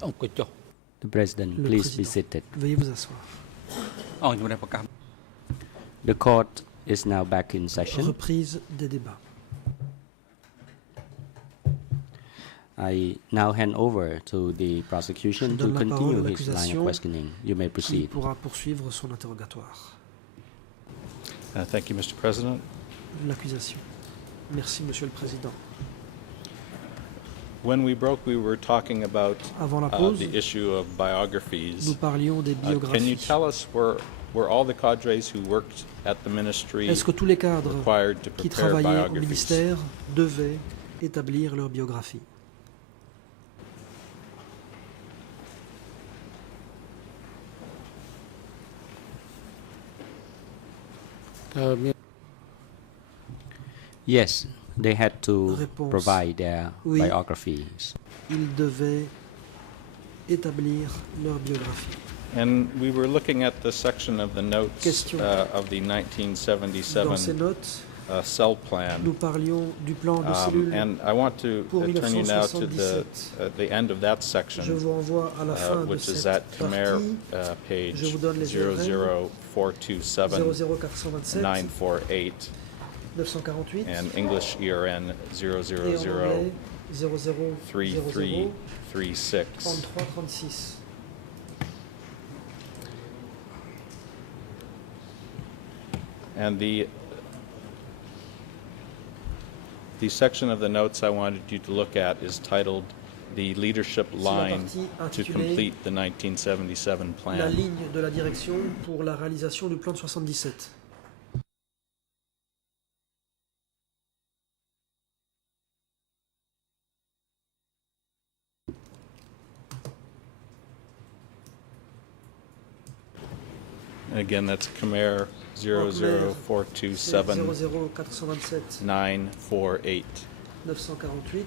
The President, Le please be Président. seated. Veuillez vous asseoir. The court is now back in session. Reprise des débats. I now hand over to the prosecution to donne la parole continue à his line of l'accusation questioning. You may Qui proceed. pourra poursuivre son interrogatoire. Thank you, Mr. President. L'accusation. Merci, Monsieur le Président. When we broke, we were talking about Avant la pause, the issue of nous biographies. parlions des Can you biographies. tell us were all the cadres who worked at the ministry Est-ce que tous les cadres required to qui prepare travaillaient au biographies? ministère devaient établir leur biographie? Yes, they had to Réponse. provide their Oui. biographies. Ils devaient établir leur biographie. And we were looking at the section of the notes Question. of the Dans ces 1977 notes, cell plan. nous parlions du plan de cellules. And I want to Pour turn you now to 1977. the end of that Je section, vous renvoie à la fin de which is cette at Khmer partie. page Je vous donne les URL. 00427 00427 948 948 and English ERN et en anglais 0000 3336. 3336. And the section of the notes I wanted you to look at is titled "The Leadership C'est la Line partie to intitulée Complete the 1977 La Plan." ligne de la direction pour la réalisation du plan de 77. Again, that's Khmer C'est 00427 00427 948. 948.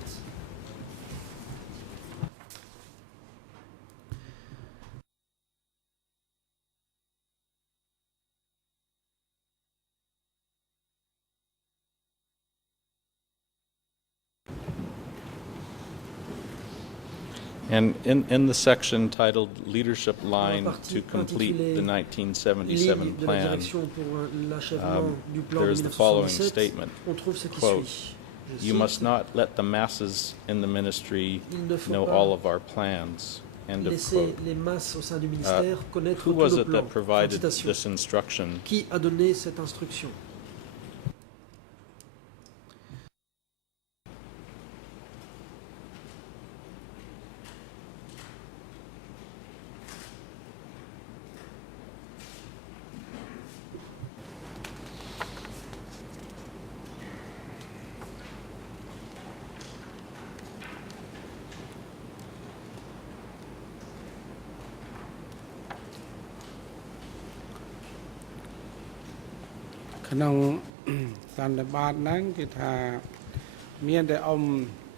And in the section titled "Leadership Line partie to Complete the intitulée 1977 Ligne de la Plan," direction pour l'achèvement du plan de there's the following 1977. statement. On trouve ce qui Quote, suit. Je "You cite, must not let the masses in the ministry Il ne faut know pas all of our plans." End of laisser quote. les masses au sein du ministère connaître Who tous was nos it plans. that provided Citation. this instruction? Qui a donné cette instruction?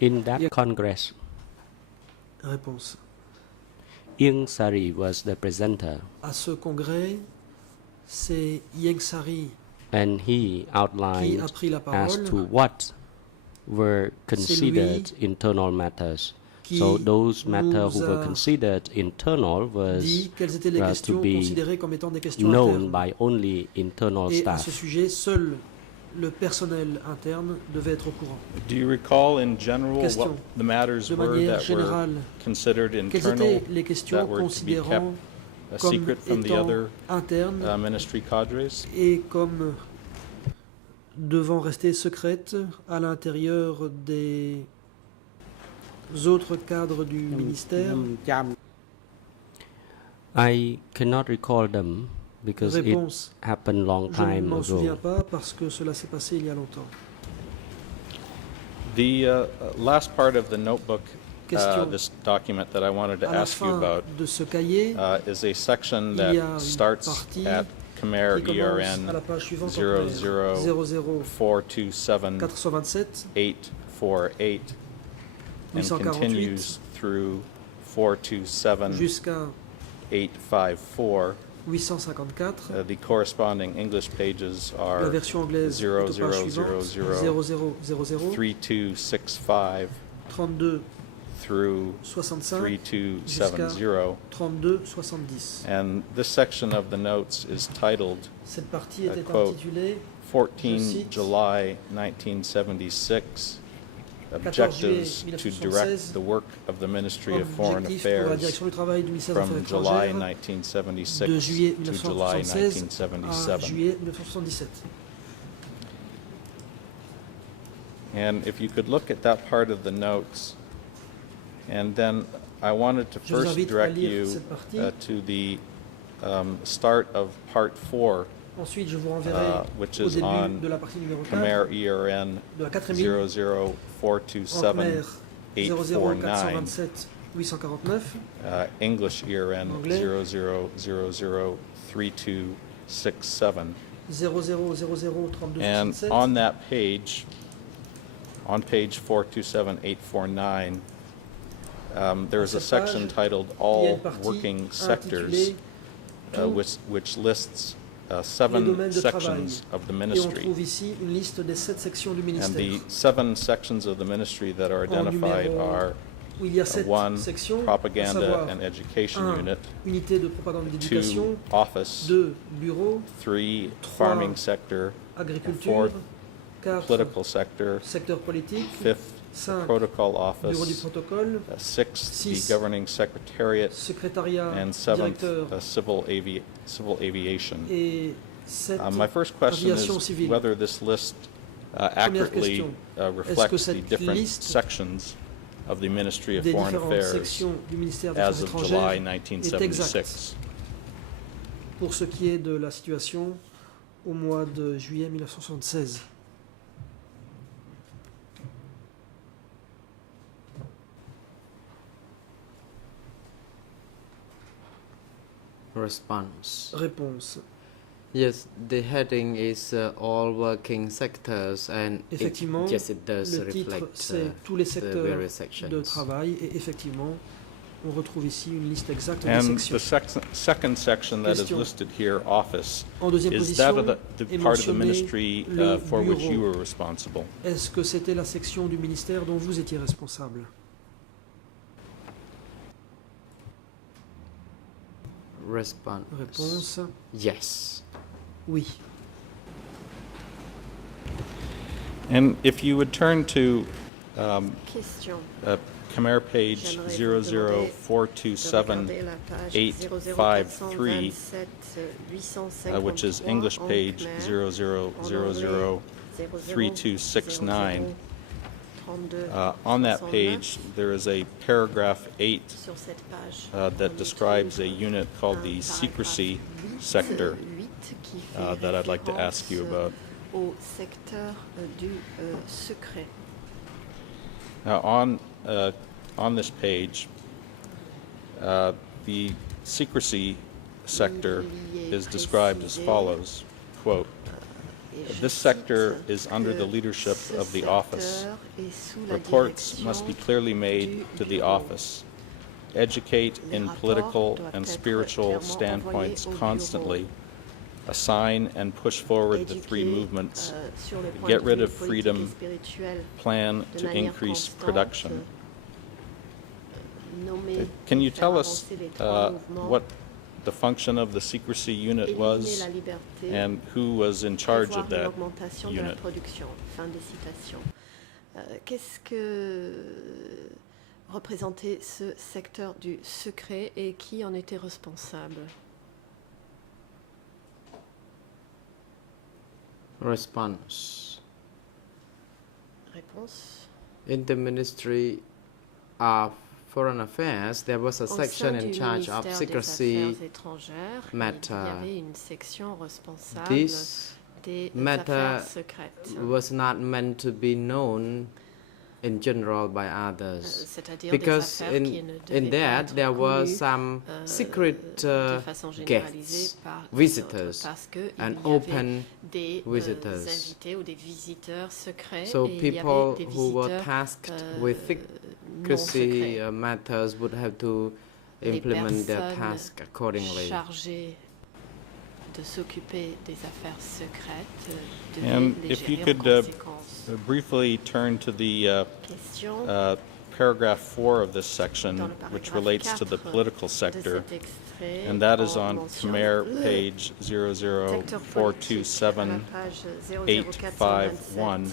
In that Congress, Réponse. Ieng Sari was the presenter, À ce congrès, c'est Ieng Sari and he qui outlined a pris la as to parole, what were considered internal matters. So those matters who were a considered internal was dit quelles étaient les to questions be considérées comme étant des questions known internes. by only internal Et à ce staff. sujet, seul le personnel interne devait être au courant. Do you recall in general Question. what the matters De were manière that were générale, considered quelles internal étaient les that questions were to be kept considérant a comme secret from the étant other internes ministry cadres? et comme devant rester secrètes à l'intérieur des autres cadres du ministère? I cannot recall them because it Réponse. happened long Je ne time m'en souviens ago. pas parce que cela s'est passé il y a longtemps. The last part of the notebook, Question. this document that I wanted to À la ask you fin about, de ce cahier, is a section il y a that une starts partie at Khmer qui commence à la ERN page suivante 00427 427 848 and 848 continues through 427 jusqu'à 854. 854. The corresponding English pages La are version anglaise est aux pages suivantes 0000 0000 3265 32 through 65 3270. 32-70. And this section of the notes is titled Cette partie était quote, intitulée 14 cite, July 1976, 14 Objectives juillet to 1976, direct the work of the Ministry of Foreign Objectif pour la Affairs direction du travail du ministère des from Affaires July étrangères 1976 de juillet to July 1976 à 1977. juillet 1977. And if you could look at that part of the notes, and then I wanted to Je vous first invite à direct lire you cette partie. to the start of part 4, Ensuite, je vous renverrai which au is début on de la partie numéro 4 Khmer ERN de la 4e ligne en 00427 Khmer 849, 00427 849, English ERN Anglais. 00003267. 00003267. And on that page, on page 427849, there is a cette section page, titled il y a All une partie Working Sectors, intitulée which lists les 7 domaines de travail. sections of the Et on ministry. trouve ici une liste des 7 sections du And ministère. the 7 sections of the ministry that are En identified numéro, are où il y a 7 1, sections, à Propaganda savoir and Education 1, Unit, unité de propagande et 2, d'éducation, Office, 2, bureau, 3, 3, Farming Sector, agriculture, 4, 4, Political Sector, secteur politique, 5th, 5, Protocol bureau du Office, protocole, 6th, the 6, Governing Secretariat, secrétariat, and 7th, directeur, Civil Aviation. et 7, My first question aviation is civile. whether this list accurately question. reflects the cette different liste sections of the Ministry of des Foreign différentes Affairs sections du ministère des as Affaires of July étrangères est 1976. exact pour ce qui est de la situation au mois de juillet 1976. Response. Réponse. Yes, the heading is all working sectors, and Effectivement, yes, it does le titre, reflect c'est tous les the secteurs various sections. de travail, et effectivement, on retrouve ici une liste exacte des And sections. the second section that is Question. listed here, Office, En deuxième is that position, of the est part of the mentionné ministry le for which you bureau. were responsible? Est-ce que c'était la section du ministère dont vous étiez responsable? Response. Réponse. Yes. Oui. And if you would turn to Question. Khmer page J'aimerais vous demander de 00427 regarder la page 853, 00427, which is 853 English en page Khmer, 00003269. 32. On that page, there is a paragraph 8 Sur cette page, that describes a unit called the un secrecy paragraphe sector 8 qui fait that I'd like to ask you about. au secteur du secret. Now, on this page, the secrecy sector Il y est is described as précisé, follows, quote, et je "This sector cite, is under que the leadership ce of the office. secteur est sous la Reports must be direction clearly made du to the bureau. office. Educate Les in rapports political doivent and être spiritual clairement standpoints envoyés au constantly. Assign and push forward the three Éduquer, movements. sur le point Get de rid vue of politique freedom. et spirituel, Plan de to manière increase constante, production." nommer Can you et faire tell us avancer les trois mouvements, what the function of the secrecy unit éliminer was la liberté, and who was in charge prévoir of that l'augmentation de la unit? production. Fin des citations. Qu'est-ce que représentait ce secteur du secret et qui en était responsable? Response. Réponse. In the Ministry of Foreign Affairs, there was a Au sein section in du charge of ministère des secrecy Affaires étrangères, matter. il y avait une section responsable This des matter affaires secrètes. was not meant to be known in general by others, C'est-à-dire because des affaires qui ne devaient in pas that être there was connues, some secret de façon généralisée guests, par les autres, visitors, parce que and il y avait open des visitors. invités ou des visiteurs secrets So et il y people avait des who were visiteurs tasked euh, with non secrecy secrets. matters would have to Les implement their personnes task accordingly. chargées de s'occuper des affaires secrètes devaient And les if you gérer en could conséquence. briefly turn to the Question. paragraph 4 of this section, dans le which paragraphe relates to the 4 political de sector, cet extrait, and that is on on mentionne Khmer le page secteur politique à la 00427, page 851,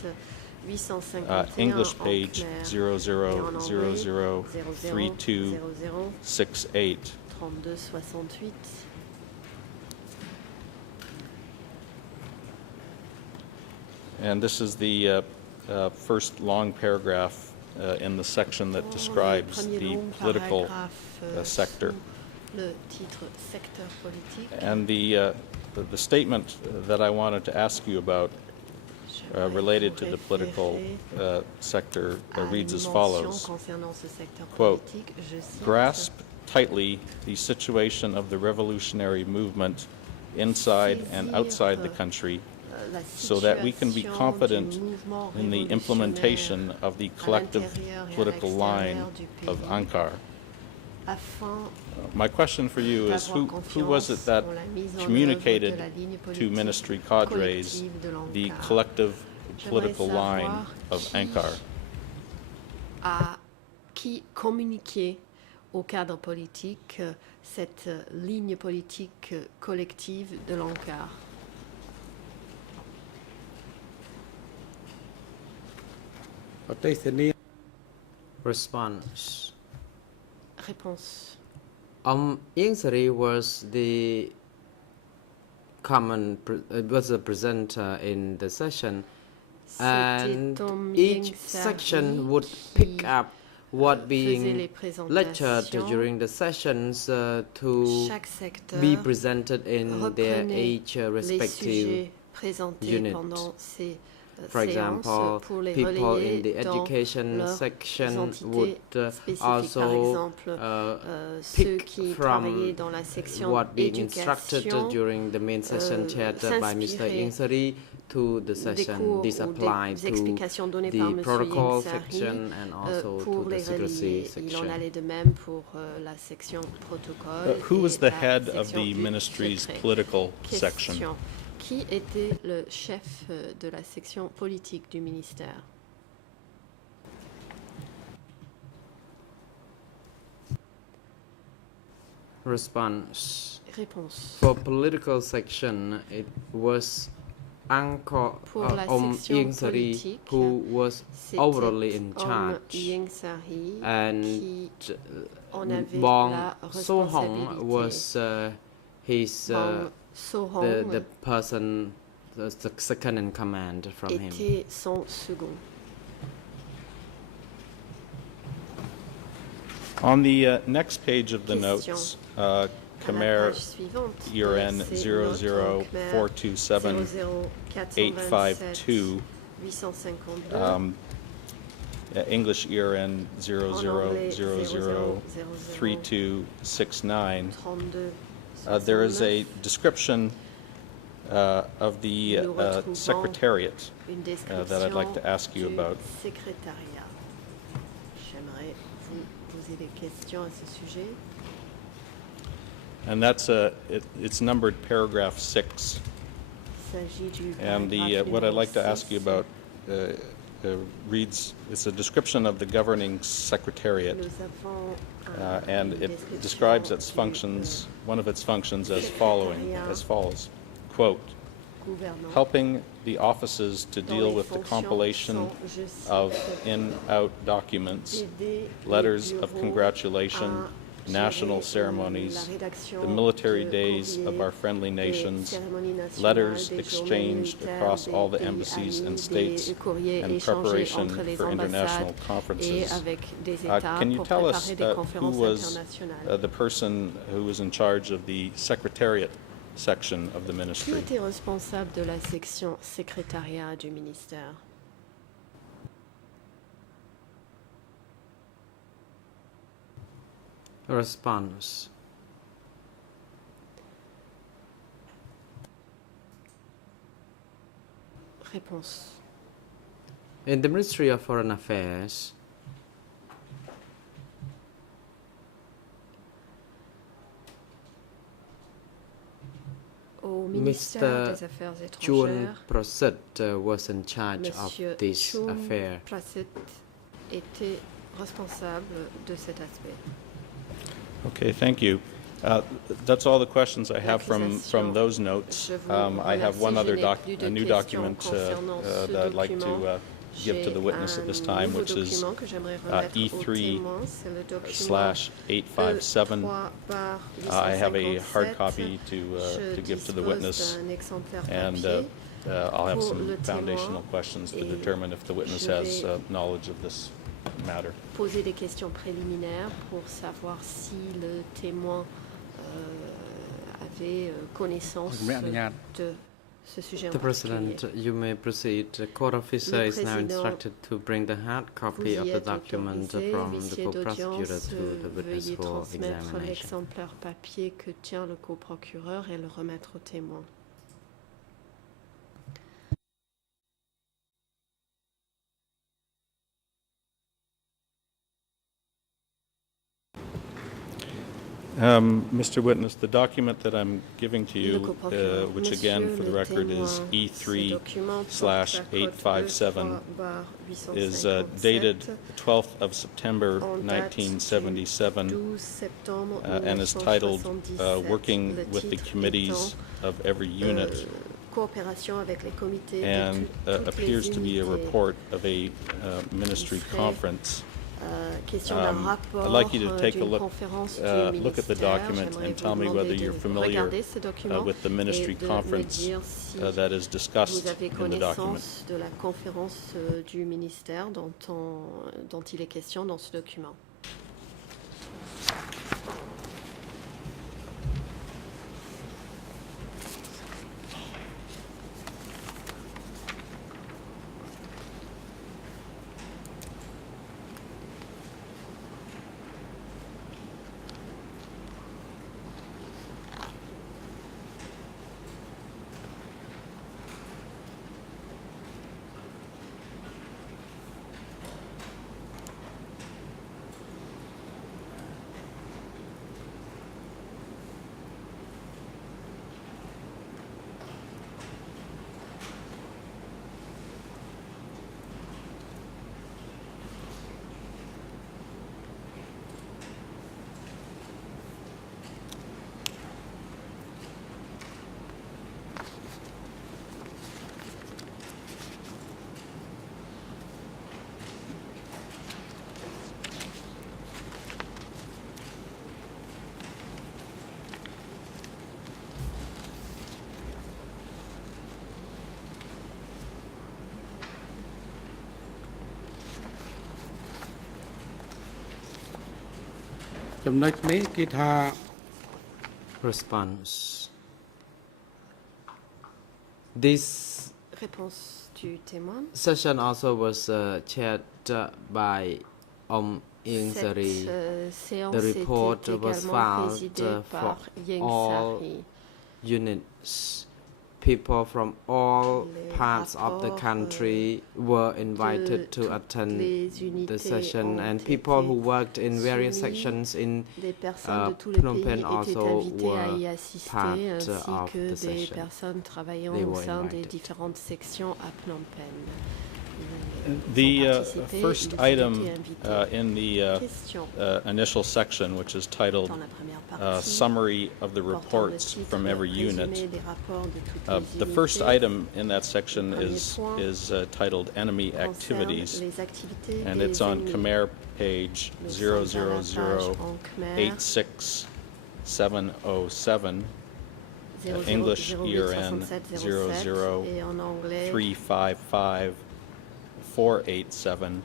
851 English en page Khmer et en anglais 00003268. 3268. And this is the first long paragraph in the section that describes Premier the long political paragraphe sector. sous le titre secteur politique. And the statement that I wanted to ask you about J'aimerais related vous to the political référer sector à reads une as mention follows. concernant ce secteur Quote, politique. Je cite, Grasp tightly the situation of the revolutionary movement inside and outside the country la so that we can be situation confident du mouvement in the révolutionnaire implementation of the collective l'intérieur et à political line l'extérieur du pays, of Ankar. afin My question for you is d'avoir who was it confiance that en la mise en communicated œuvre de la ligne to politique ministry cadres collective de the l'Ankar. collective J'aimerais political savoir line of qui Ankar? qui communiquait au cadre politique cette ligne politique collective de l'Ankar. Response. Réponse. Ieng Sary was the was a presenter in the session, and C'était Tom each Ieng Sary section would qui, pick up what faisait being les lectured présentations. during the sessions to Chaque secteur be presented in their reprenait each les respective. sujets présentés unit. pendant ces For example, séances pour les people relayer in the dans education leurs section entités would spécifiques. Par also exemple, ceux pick qui from travaillaient dans la section what being instructed éducation during the main session chaired by Mr. s'inspirer Ieng Sary to the des session. cours This ou applied des to explications données par the M. protocol Ieng Sary section and also pour to the les secrecy relier. Il section. en allait de même pour la section protocole. Who et was the la head of section the du ministry's secret. political section? Question. Qui était le chef de la section politique du ministère? Response. Réponse. For political section, it was Angkor Pour la section Ieng Sary politique, who was C'était overly in Om charge, Ieng Sary and qui en avait Bong la So-hong responsabilité. was his Bong So-hong the person, the second in command from him. était son second. On the next page of the Question. notes, À la Khmer page suivante, ERN c'est note en Khmer 00427 852, 852, English ERN anglais 00003269. 32 There is 69. a description of the Nous retrouvons secretariat Une that I'd like to description ask you du about. secrétariat. J'aimerais vous poser des questions à ce sujet. And that's it's numbered paragraph 6. Il s'agit du And paragraphe what I'd numéro like to ask 6. you about reads, it's a description of the governing secretariat, Nous avons and une it description describes its du, functions, one of its functions as secrétariat. follows, quote, gouvernement. helping the offices to Dont deal les with the fonctions compilation sont, je cite, of in-out documents, d'aider les letters of bureaux congratulation, à national gérer, ceremonies, la rédaction the military de days of courriers, our friendly des nations, cérémonies nationales, letters des journées exchanged militaires, across des all the pays embassies amis, and des states, courriers and échangés preparation entre les for international ambassades et conferences. avec des États Can you pour tell us préparer des who conférences was internationales. the person who was in charge of the secretariat section of the Qui ministry? était responsable de la section secrétariat du ministère? Response. Réponse. In the Ministry of Foreign Affairs, Au ministère Mr. des Affaires Chun étrangères, Prasit was in charge Monsieur of this Chun affair. Prasit était responsable de cet aspect. Okay, thank you. That's all the questions I have from those notes. Je vous I have one remercie. other Je n'ai plus de a new questions document concernant ce that I'd like document. to give to the witness at this time, Nouveau which is document que j'aimerais remettre au E3 témoin, c'est le document /857. I have a hard 3/857. copy to give to the witness, d'un exemplaire and papier. I'll have Pour some le témoin, foundational questions to et determine if the witness je has vais knowledge of this matter. Poser des questions préliminaires pour savoir si le témoin avait connaissance ผมไม่อนุญาต de ce sujet en The particulier. President, you may proceed. The court officer Le is now président, instructed to bring the hard copy Vous of y the êtes document autorisé, from the huissier co-prosecutor d'audience, to the witness veuillez for transmettre examination. l'exemplaire papier que tient le coprocureur et le remettre au témoin. Mr. Witness, the document that I'm giving to Le you, coprocureur. which again, for the Monsieur record, le is témoin, ce E3 document /857, is 3/857, dated the 12th of September en date 1977 12 septembre and is titled 1977. Working Le with the titre Committees of Every Unit, coopération avec les comités and de toutes appears les to be a unités. report of a ministry serait, conference. Question d'un rapport I'd like you to take a d'une look, conférence du look at the ministère. document J'aimerais and vous tell me demander whether de you're familiar regarder ce document with the ministry et de me conference dire si that is vous discussed avez in the document. connaissance de la conférence du ministère dont il est question dans ce document. Response. This Réponse du témoin. session also was chaired by Ieng Cette Sari. séance The report était was également filed présidée par Ieng all Sari. units. People from all Les parts of the rapports, country were invited to toutes attend les the unités session, ont and people who été worked in various soumis. sections in Des personnes de tous les Phnom pays Penh étaient also invitées à y were assister, part ainsi of que the des session. personnes travaillant They au were sein des invited. différentes sections à Phnom Penh. The Ils ont participé, first ils ont été item invités. in the Question initial section, which is titled dans la première partie. Summary of the portant le Reports titre from Every Résumé Unit, des rapports de toutes les the first unités item in that section Le premier is point titled Enemy concerne Activities, les activités and des it's on ennemis. Khmer page Nous sommes à la page en Khmer 0086707, English 08 ERN 67 07, et en anglais 355487, and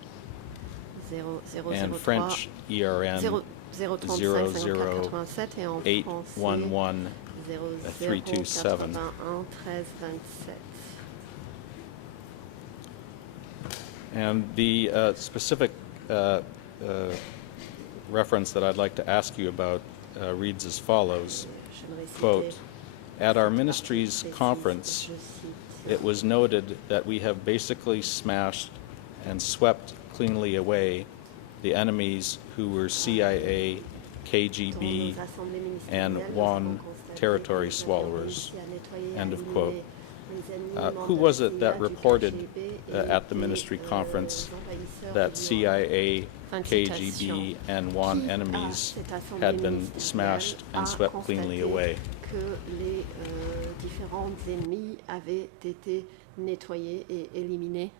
0003 French ERN 035 54 87 et en 811 français 327. 0081 13 27. And the specific reference that I'd like to ask you about reads as follows, J'aimerais citer quote, "At our ministry's précise, conference, je cite, it was noted that we have basically smashed and swept cleanly away the enemies who were CIA, KGB, dans nos assemblées and ministérielles, nous Wan avons constaté territory que nous avions swallowers." réussi à nettoyer, à End of éliminer quote. Who was it that reported at the ministry conference that CIA, KGB, and WAN enemies had been smashed and swept cleanly away? Que les différents ennemis avaient été nettoyés et éliminés.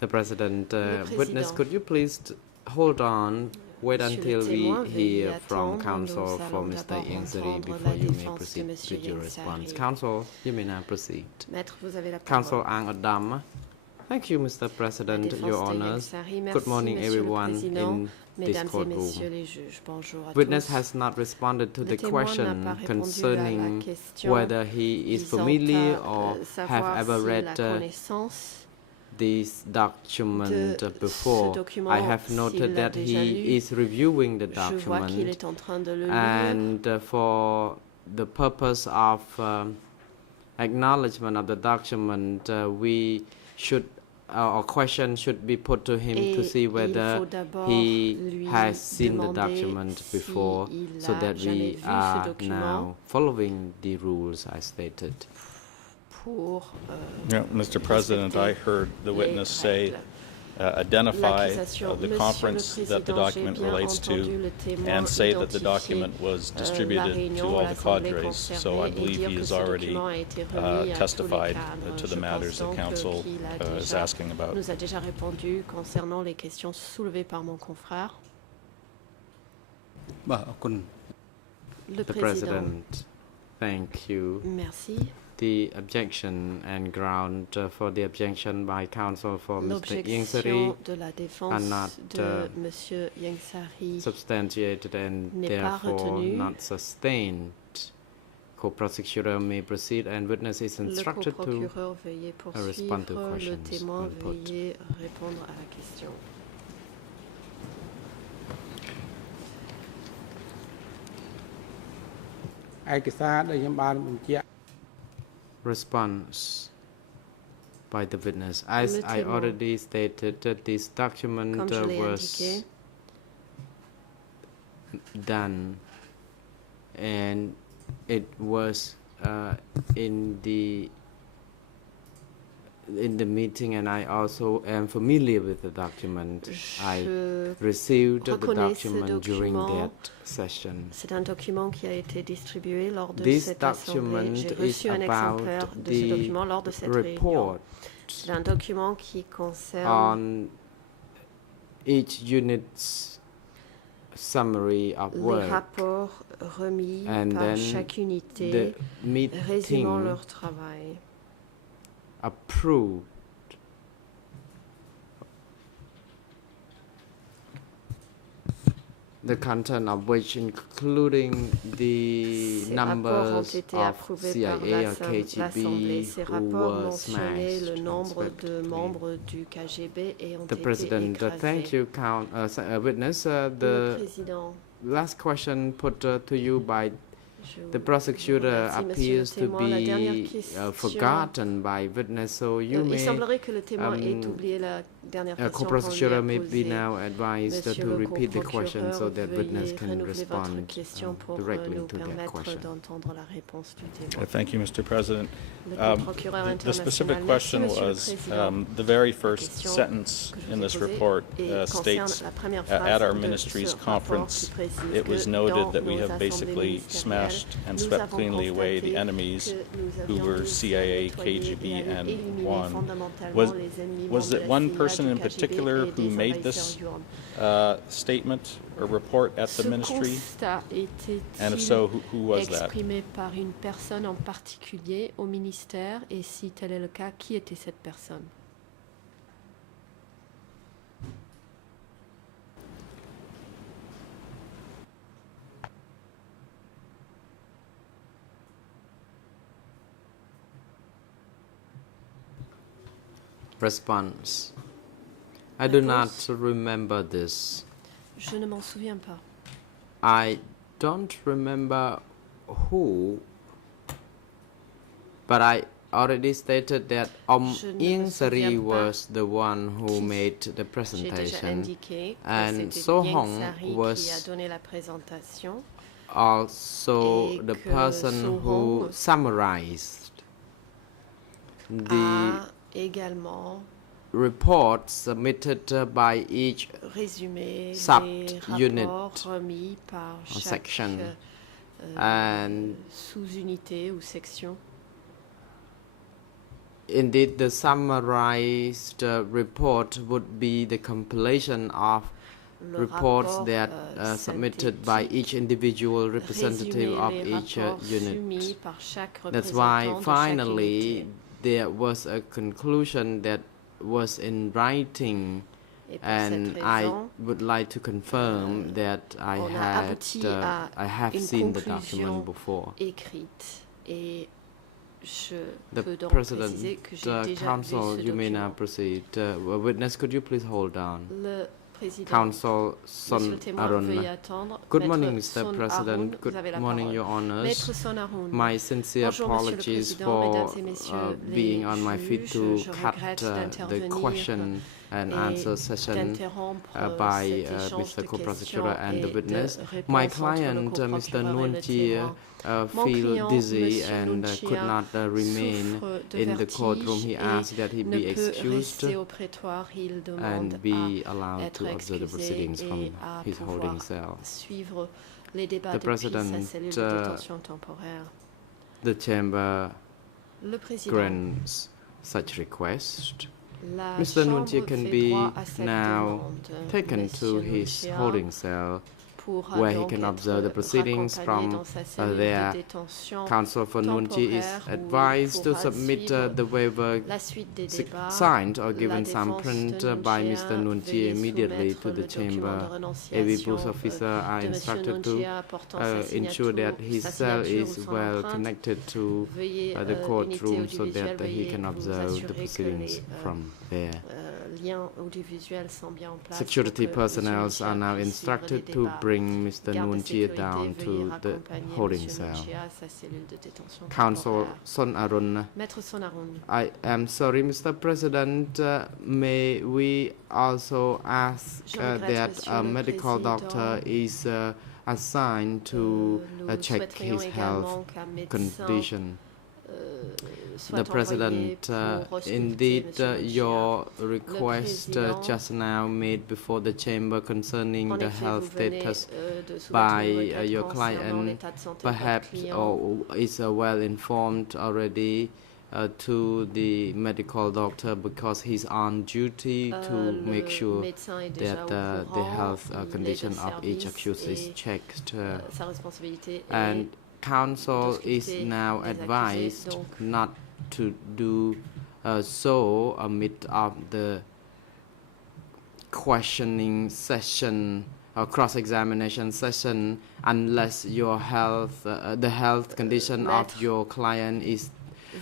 The President, Le witness, Président. could you please hold on, wait Monsieur until le we témoin, veuillez hear from attendre. counsel Nous for allons Mr. d'abord Ingsari entendre before la you may défense de proceed Monsieur with your Ingsari. response. Counsel, you may now proceed. Maître, vous avez la Counsel parole. Ang Adam. Thank you, Mr. President, Défense Your de Honors. Ingsari. Merci, Good morning, Monsieur le everyone Président, in this Mesdames et Messieurs courtroom. les juges, bonjour à Witness tous. has not responded to Le the témoin n'a question pas répondu à la concerning question whether he is visant familiar à, or have savoir ever si read la connaissance this document de before. ce document, I have s'il noted l'a that déjà lu. he is reviewing the Je vois qu'il document, est en train de le lire. and for the purpose of acknowledgement of the document, we should our question should be put to him to Et see il whether faut d'abord he lui has seen the demander document si before, il so a that jamais we vu ce are document. now following the rules I stated. Pour Yeah, Mr. President, I heard the witness say, identify l'accusation. the Monsieur conference le that the Président, j'ai document bien relates entendu to le témoin and say that the identifier, document was la distributed réunion to où all the l'Assemblée cadres. So I concernée et believe dire he que has ce already document a été remis à tous les testified cadres. to Je the matters pense that donc counsel qu'il a is déjà asking about. nous a déjà répondu concernant les questions soulevées par mon confrère. Le The Président, President, thank you. merci. The objection and ground for the objection by counsel for Mr. Ingsari L'objection de la are défense not de Monsieur Ingsari substantiated and n'est pas therefore retenu. not sustained. Co-prosecutor may proceed, and witness is Le instructed to coprocureur veuillez respond to poursuivre, le questions témoin when put. veuillez répondre à la question. Response by the witness. As Le I témoin. already stated, that this document Comme je l'ai was indiqué, done, and it was in the meeting, and I also am familiar with the document. I je received the reconnais ce document during document. that session. C'est un document qui a été distribué lors de This cette assemblée. document J'ai is reçu un exemplaire about de ce the document lors de cette réunion. report C'est un document qui concerne on each unit's summary of les work. rapports remis And par then chaque The unité résumant meeting leur travail. approved the content of which, including the Ces rapports ont numbers été of approuvés par CIA or l'Assemblée. KGB Ces who rapports were mentionnaient smashed le and nombre swept de clean. membres du KGB et ont The été President, écrasés. thank you, witness. Le The Président, last question put to you by je the vous prosecutor remercie, Monsieur le appears to témoin. La dernière be question, forgotten by witness, so you il may, semblerait que le témoin ait um, oublié la dernière question qu'on lui co-prosecutor a may be posée. now advised Monsieur to le repeat the question coprocureur, so that witness veuillez can renouveler votre respond question pour directly nous to that permettre question. d'entendre la réponse du témoin. Thank you, Mr. President. Le Um, procureur The specific international. Merci, question Monsieur le was Président. the very first question sentence que je vous in ai this posée report et concerne states, la première at phrase our de ministry's ce rapport conference, qui précise it was que noted dans that we nos have assemblées basically ministérielles, smashed and nous swept avons cleanly away the constaté enemies que nous who avions were réussi à CIA, nettoyer KGB, et à and éliminer WAN. fondamentalement Was- les ennemis was membres it de one la person CIA, in du particular KGB et who des made envahisseurs this du WAN. statement or report at the Ce ministry? constat And if était-il so, who was that? exprimé par une personne en particulier au ministère et si tel est le cas, qui était cette personne? Response. I do not Réponse. remember this. Je ne m'en souviens pas. I don't remember who, but I already stated that Je ne me Ingsari souviens pas was the one who qui. made the J'ai déjà presentation. indiqué que And c'était So Yang Hong Sari qui a was donné la présentation. also Et the que person son who rang summarized the a également reports submitted by each résumé les sub-unit rapports remis par or chaque section, and sous-unité ou section. indeed the summarized report would be the compilation of Le reports rapport, that submitted by synthétique each individual representative résumait of les each rapports unit. soumis par chaque That's why représentant de chaque finally unité. there was a conclusion that was in writing, Et pour and cette I raison, would like to confirm that on a abouti à I have une seen the conclusion document before. écrite. Et je The peux donc President, préciser que j'ai the déjà vu Council, ce you may now document. proceed. Witness, could you please hold down? Le président, Council Monsieur Son le témoin, Arun. veuillez attendre. Good Maître morning, Son Mr. President. Arun, vous Good avez la morning, parole. Your Honors. Maître Son Arun. My sincere Bonjour, Monsieur le apologies Président, for Mesdames et Messieurs being les on my feet to juges. Je cut regrette the d'intervenir question and et answer session d'interrompre by cet échange Mr. de Co-Prosecutor questions and the et witness. de My réponses entre le client, Mr. coprocureur et le Nunchi, témoin. Mon feel client, dizzy Monsieur and could Nunchia, not remain souffre de in the courtroom. vertige He et asked that he ne be peut excused rester au prétoire. Il demande and be allowed à être to observe the excusé proceedings from et à his holding pouvoir cell. suivre les débats The depuis sa President, cellule de détention temporaire. The chamber Le président, grants such request. la Mr. Chambre Nunchi can fait be droit à cette now demande. taken to Monsieur his Nunchia holding cell, pourra where he donc can être observe the proceedings raccompagné from dans sa cellule there. de détention Counsel for Nunchi is temporaire où il advised to pourra submit suivre the waiver la suite des débats. signed or La given some défense print de by Nunchia Mr. Nunchi veuillez immediately soumettre to the le document chamber. de AV renonciation, Booth officer are de Monsieur instructed to Nunchia portant sa ensure that signature, his sa cell signature ou is son well empreinte. connected to Veuillez the unité courtroom so audiovisuelle, that he veuillez can vous observe the assurer que proceedings les from there. liens audiovisuels sont bien en place. Security pour que Monsieur personnel Nunchia are now puisse suivre instructed les to débats. bring Mr. Garde de Nunchi sécurité, down veuillez to the raccompagner holding Monsieur cell. Nunchia à sa cellule de détention Counsel temporaire. Son Arun. Maître Son Arun. I am sorry, Mr. President. May we also ask Je regrette, that Monsieur a le medical Président. doctor is assigned to Nous check souhaiterions his également health qu'un médecin condition. soit The President, envoyé pour ausculter indeed, Monsieur Nunchia. your request Président, just now made before the chamber concerning En the effet, health vous venez, status de soumettre by une requête your concernant client l'état de santé de votre perhaps client. or is well informed already to the medical doctor because he's on duty to Le make sure médecin est déjà that au the courant, health il est condition de of each service accused is et, checked. sa responsabilité And est counsel is d'ausculter now les advised accusés, donc not to do so amid of the questioning session or cross-examination session unless your health, the health condition of Maître, your client is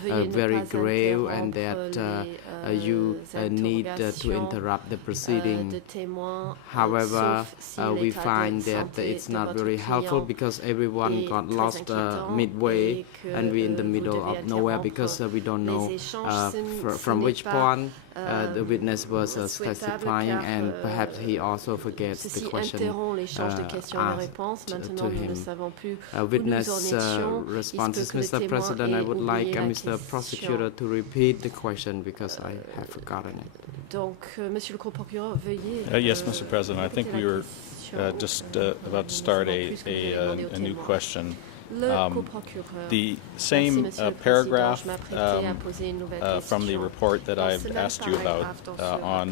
veuillez ne very pas grave and interrompre that les, you need to interrogations, interrupt the proceeding. de témoins, However, sauf si we l'état find de that santé it's de not votre very helpful client because everyone est got très lost inquiétant midway et que, and we're in the vous middle devez of nowhere interrompre because we don't know les échanges. Ce from n'est which pas, point the witness was souhaitable testifying car, and perhaps he also forgets the Ceci question interrompt l'échange de questions et asked réponses. to Maintenant, nous ne him. savons plus où nous en Witness étions. responses, Il se peut que le Mr. témoin President, I ait would oublié like la Mr. Prosecutor question. to repeat the question because I have forgotten it. Donc, Monsieur le co-procureur, veuillez. Yes, Mr. President. I think répéter we la were question. just about to start a new question. Le co-procureur. The Merci, same Monsieur le Président. paragraph Je m'apprêtais à poser une nouvelle from the question. report that Dans I've ce même asked you about paragraphe, dans ce on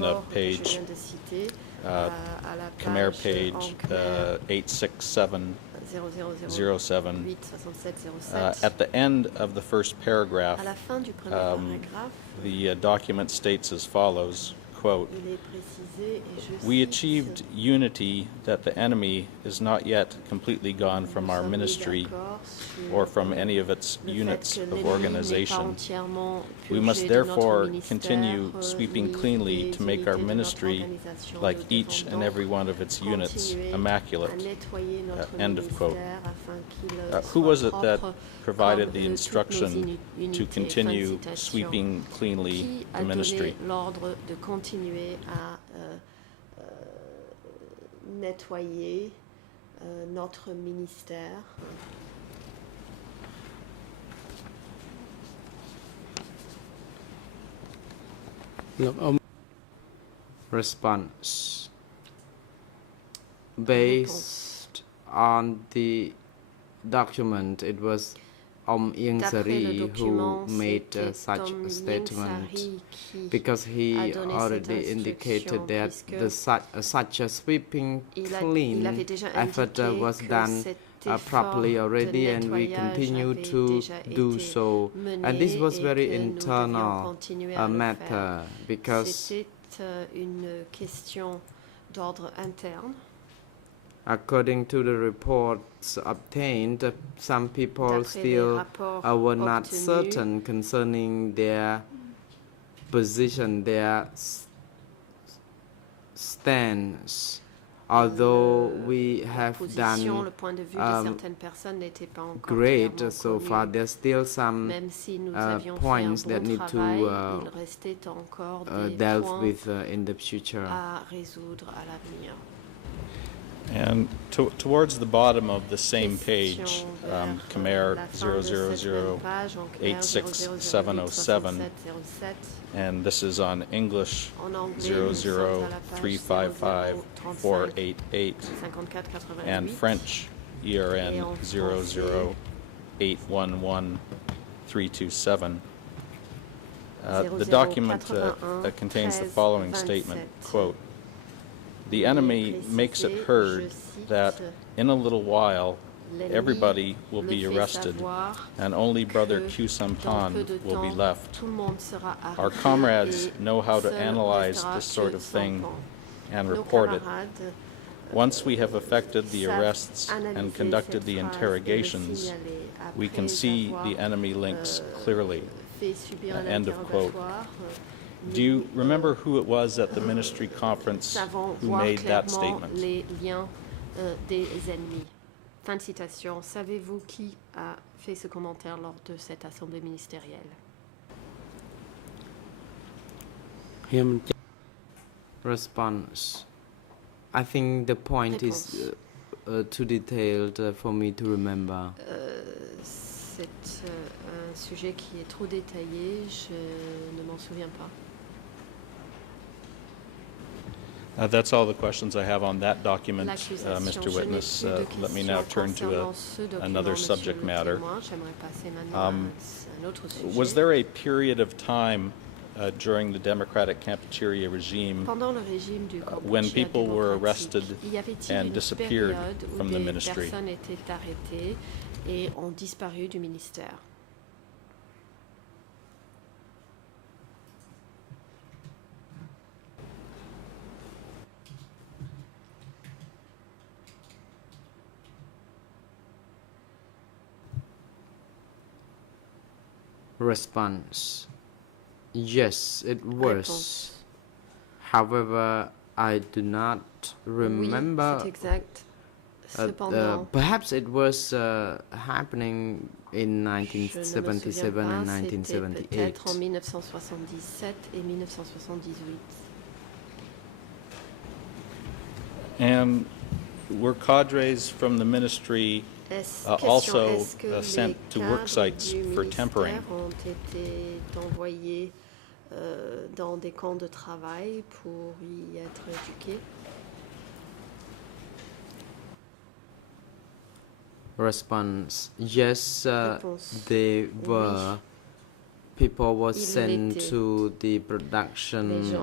rapport que je page viens de citer, uh, à la Khmer page page en Khmer 86707. 086707. At the end of the first paragraph, À la fin du premier paragraphe, the document states as follows, quote, il est précisé, et je "We cite, achieved unity that the enemy is not yet completely gone from nous our sommes mis ministry d'accord sur or from any of its le fait units que of l'ennemi n'est pas organization. entièrement We purgé must de notre therefore ministère, continue sweeping ni cleanly des to make unités our de notre ministry, organisation. like Nous each devons and donc every one of its units, continuer à immaculate." nettoyer notre End of quote. ministère afin qu'il Who soit was it that propre provided comme the toutes nos instruction to unités. Fin de continue citation. sweeping cleanly Qui a the ministry? donné l'ordre de continuer à nettoyer notre ministère. Response. Based on the document, it was Ieng D'après le Sari document, who made c'était such Tom a Ieng statement Sari qui because he a donné cette already indicated instruction, that puisque such a sweeping, il clean avait déjà effort indiqué was que done cet properly effort already, de and we nettoyage continue avait to déjà do été so. mené And this was et very que nous devions internal continuer à le matter faire. because C'était une question d'ordre interne. according to the reports obtained, some people D'après les still rapports were not obtenus, certain concerning their position, their stance. Although we have position, le done point de vue de certaines personnes n'était pas encore great clairement so connu. far, there's still some Même si nous avions fait un points that bon need travail, to il restait encore des dealt points with in the future. à résoudre à l'avenir. And towards the bottom of the same page, Question vers Khmer la fin de cette même page, en Khmer 86707, 00087, and this is on English en anglais, nous sommes à la page 00355-488, 5488, and French ERN Et en français, 00811-327. The document contains the following statement, quote, "The enemy makes it heard that in a little while everybody will be arrested and only Brother Q Sampan will be left. Our comrades know how to analyze this sort of thing and report it. Once we have effected the arrests and conducted the interrogations, we can see the enemy links clearly." End of quote. Do you remember who it was at the ministry conference who made that statement? Les liens des ennemis. Fin de citation. Savez-vous qui a fait ce commentaire lors de cette assemblée ministérielle? Response. I think the point is too detailed for me to remember. C'est un sujet qui est trop détaillé, je ne m'en souviens pas. That's all the questions I have on that document, Mr. Witness. Let me now turn to another subject matter. Was there a period of time during the Democratic Kampuchea regime when people were arrested and disappeared from the ministry? Et ont disparu du ministère. Response. Yes, it was. However, I do not remember. Oui, c'est exact. Perhaps it was happening in 1977 and 1978. Peut-être en 1977 et 1978. And were cadres from the ministry also sent to work sites for tempering? Ont été envoyés dans des camps de travail pour y être éduqués. Response. Yes, they were. People were sent to the production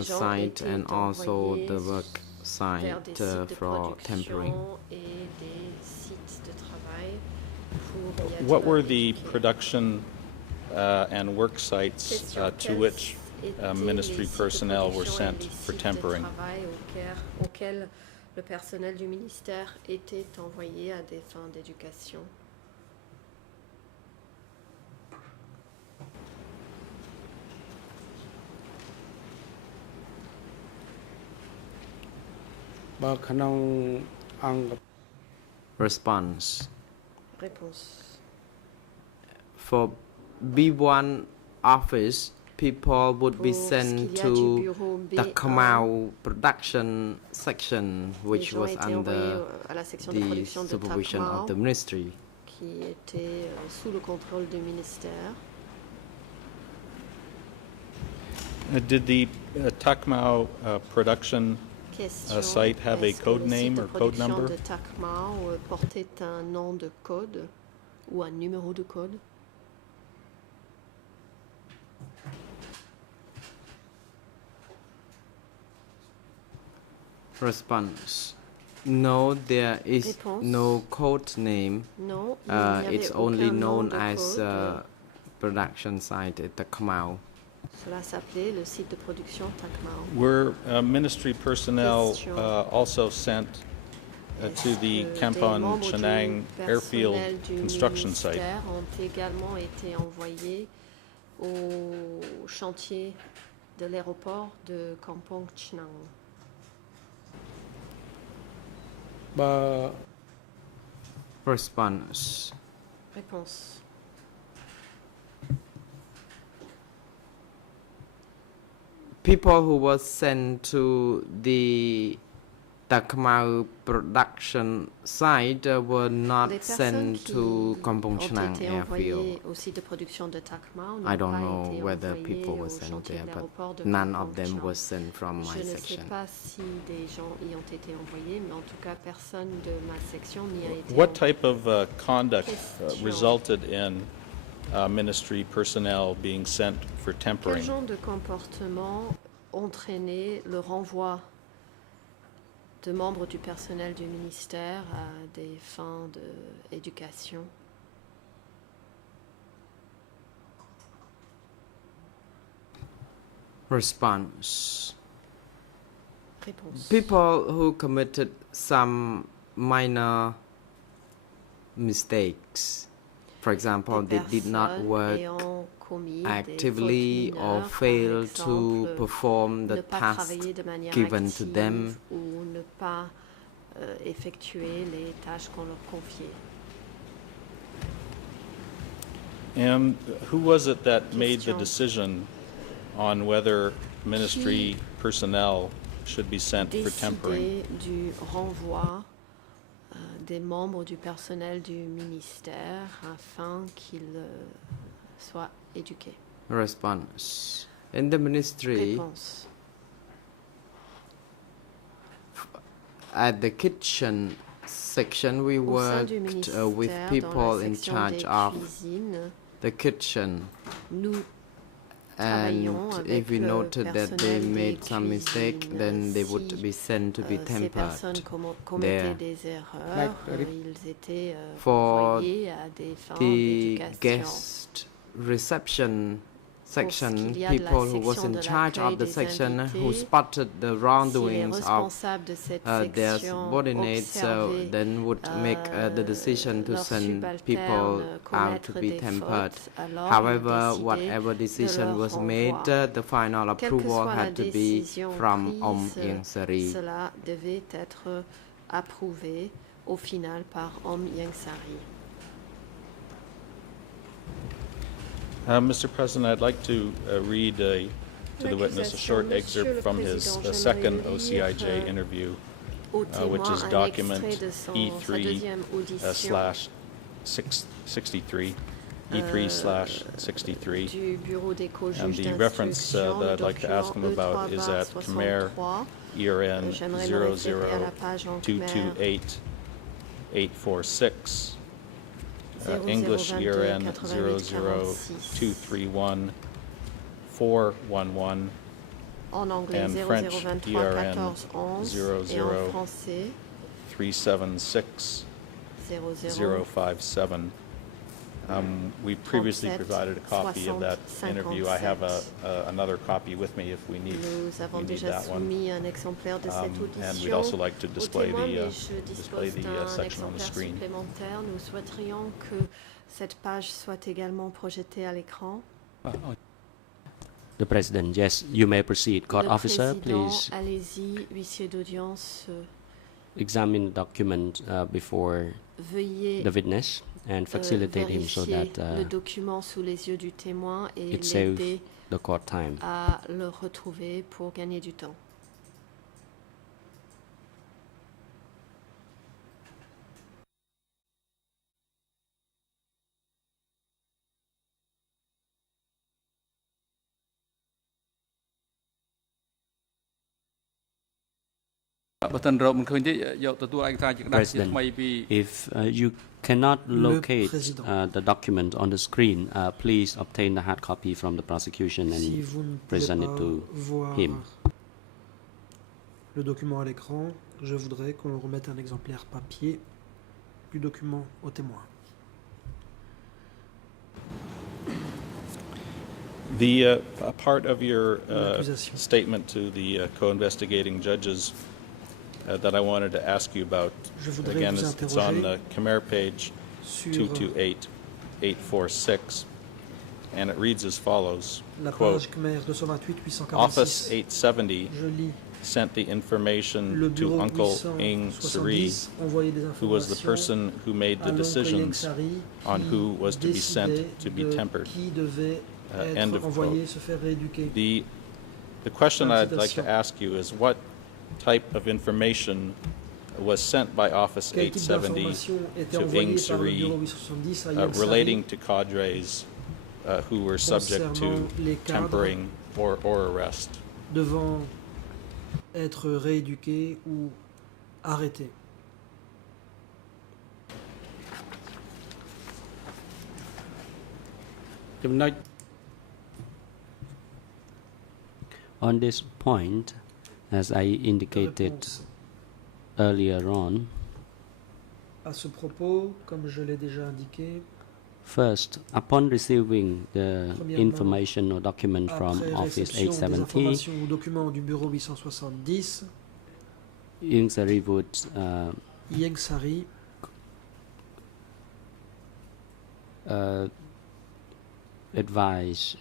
site and also the work site for tempering. What were the production and work sites to which ministry personnel were sent for tempering? Le personnel du ministère était envoyé à des fins d'éducation. Response. Réponse. For B1 office, people would be Pour ce sent qu'il y a du to bureau the B1, Kamau production section, les which gens was étaient envoyés under à la section de the production de supervision of Takmao, the ministry. qui était sous le contrôle du ministère. Did the Takmao production Question, site have a est-ce que code le site name de or code production number? de Takmao portait un nom de code ou un numéro de code? Response. No, there is Réponse. no code name. Non, il n'y avait It's aucun only nom known de as code. production site at the Kamau. Cela s'appelait le site de production Takmao. Were ministry personnel Question. also sent to Est-ce the que des Kampong membres Chenang du airfield personnel du construction site? ministère ont également été envoyés au chantier de l'aéroport de Kampong Chenang. Response. Réponse. People who were sent to the Takmau production site were not Les personnes sent qui to Kampong ont Chenang été airfield. envoyées au site de production de Takmao I n'ont don't pas know été whether envoyées people were au sent chantier there, de but l'aéroport de none Kampong of them Chenang. was sent from my Je ne sais section. pas si des gens y ont été envoyés, mais en tout cas, personne de ma section n'y a été What envoyé. type of conduct Question. resulted in ministry personnel being sent for Quel tempering? genre de comportement entraîné le renvoi de membres du personnel du ministère à des fins d'éducation? Response. Réponse. People who committed some minor mistakes, for example, Des they did not personnes work ayant commis actively des fautes or mineures, failed par to exemple, perform ne the pas task travailler de manière given to active them, ou ne pas effectuer les tâches qu'on leur confiait. And who was it that made the Question. decision on whether ministry personnel should be sent for tempering? Décider du renvoi des membres du personnel du ministère afin qu'ils soient éduqués. Response. In the ministry, Réponse. at the kitchen section, we Au sein du worked ministère, with dans people la in section charge des of cuisines, the kitchen. nous And travaillons if avec we le noted that they personnel des made some mistake, cuisines. then they would Si, be sent to be ces personnes tempered. commettaient there. des erreurs, ils étaient For envoyés à des fins The d'éducation. guest reception section, qu'il y a de la people who was section in de charge l'accueil of the des section who invités, spotted the Si les wrongdoings of responsables de cette their section subordinates observaient then would make the decision to leurs send subalternes people out to commettre be des tempered. fautes, alors However, ils whatever décidaient decision de was leur made, renvoi. the final Quelle que approval soit la had to be décision from prise, Yang Sari. cela devait être approuvé au final par Yang Sari. Mr. President, I'd like to read to the witness a short L'accusation, excerpt from his Monsieur le Président, second j'aimerais lire, OCIJ interview, Au which témoin, is un document extrait de sa deuxième audition E3/63, E3/63. du bureau des And co-juges the reference d'instruction, that le I'd like to ask him document about is at Khmer E3/63. ERN J'aimerais me référer à la page en Khmer 0022846. English ERN 00231 411, en anglais and French 0023 ERN 14 11 et en français 376 00 057. We previously 37, provided a copy of that 60, interview. I have 57. another copy with me if we need, Nous avons we need déjà that one. soumis un exemplaire de cette And we'd audition also like to au display témoin, mais the, je dispose d'un section on the exemplaire screen. supplémentaire. Nous souhaiterions que cette page soit également projetée à l'écran. The President, yes, you may proceed. Court Le officer, président, please allez-y, huissier d'audience, examine the document before veuillez the witness and facilitate him so vérifier that le document sous les yeux du témoin et it saves l'aider the court time. à le retrouver pour gagner du temps. President, if you cannot locate the document on the screen, please obtain the hard copy from the prosecution Si and vous ne present pouvez it pas to voir him. le document à l'écran, je voudrais qu'on remette un exemplaire papier du document au témoin. The a part of your L'accusation. statement to the co-investigating judges that I wanted to ask you about, Je voudrais again, vous it's on interroger Khmer page sur 228846, and it reads as follows, la quote, page Khmer 228 Office 846. 870 Je lis. sent the Le information to bureau Uncle Ing Sari, 870 envoyait des who was the informations person who made à the l'oncle Ieng decisions Sari on qui who was to be sent décidait to be de tempered. qui devait End être of envoyé quote. se faire rééduquer. The question Fin de I'd like to citation. ask you is what type of information was sent by Office Quel type 870 d'information était to envoyé Ing par le Sari bureau 870 à Ieng Sari relating to cadres who were subject to concernant les cadres tempering or arrest? devant être rééduqués ou arrêtés? On this point, as I indicated Réponse earlier on, à ce propos, comme je l'ai déjà indiqué, first, upon receiving the Premièrement, information or document from après Office réception des 870, informations ou documents du bureau 870, Ieng Sari would Ieng Sari advise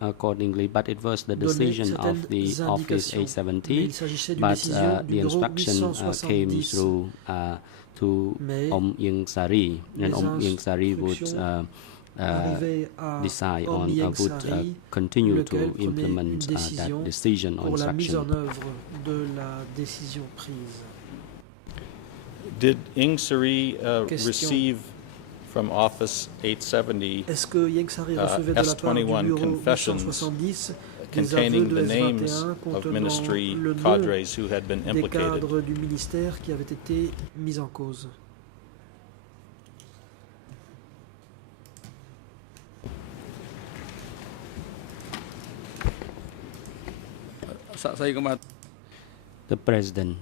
accordingly, but it was the donnait decision of the certaines Office indications. Mais 870, il s'agissait d'une but décision du the bureau instruction came 870. through to Mais Ieng Sari, and les Ieng Sari would instructions arrivaient à decide Om on Ieng would Sari continue to lequel prenait implement une that decision or pour la mise en instruction. œuvre de la décision prise. Did Ing Sari Question. receive from Office 870 Est-ce que Ieng Sari recevait de la part du S21 bureau confessions 870 des aveux containing de the names S21 of contenant ministry le nom cadres who had been des implicated? cadres du ministère qui avaient été mis en cause? The President.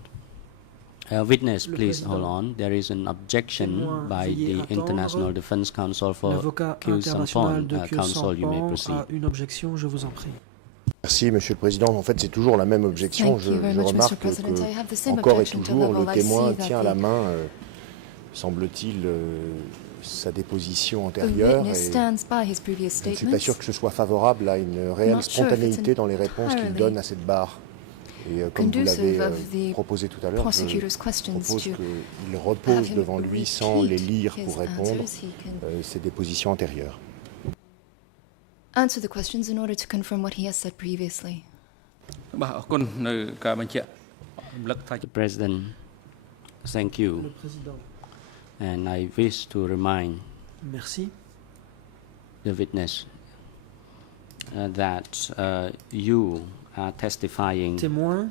Witness, Le please président. hold on. There is an objection Témoin, by veuillez the attendre. International Defense Council for L'avocat Khieu international Samphan. de Khieu Counsel, you may Samphan proceed. a une objection, je vous en prie. Merci, Monsieur le Président. En fait, c'est toujours la même objection. Thank you very Je much, Mr. remarque President. I que, have the same encore et objection to toujours, level. le I témoin see that tient à la the main, semble-t-il, sa déposition the antérieure. witness Et stands by his previous je ne suis pas statements. sûr que ce soit favorable à une réelle Not sure if it's spontanéité dans les réponses qu'il entirely donne à cette barre. Et comme vous l'avez conducive of the proposé tout à l'heure, je prosecutor's questions propose to qu'il have repose him devant lui sans les repeat lire his pour répondre answers. He can ses dépositions antérieures. answer the questions in order to confirm what he has said previously. The President, thank Le you. Président, And I wish to remind merci. the witness that you are testifying Témoin,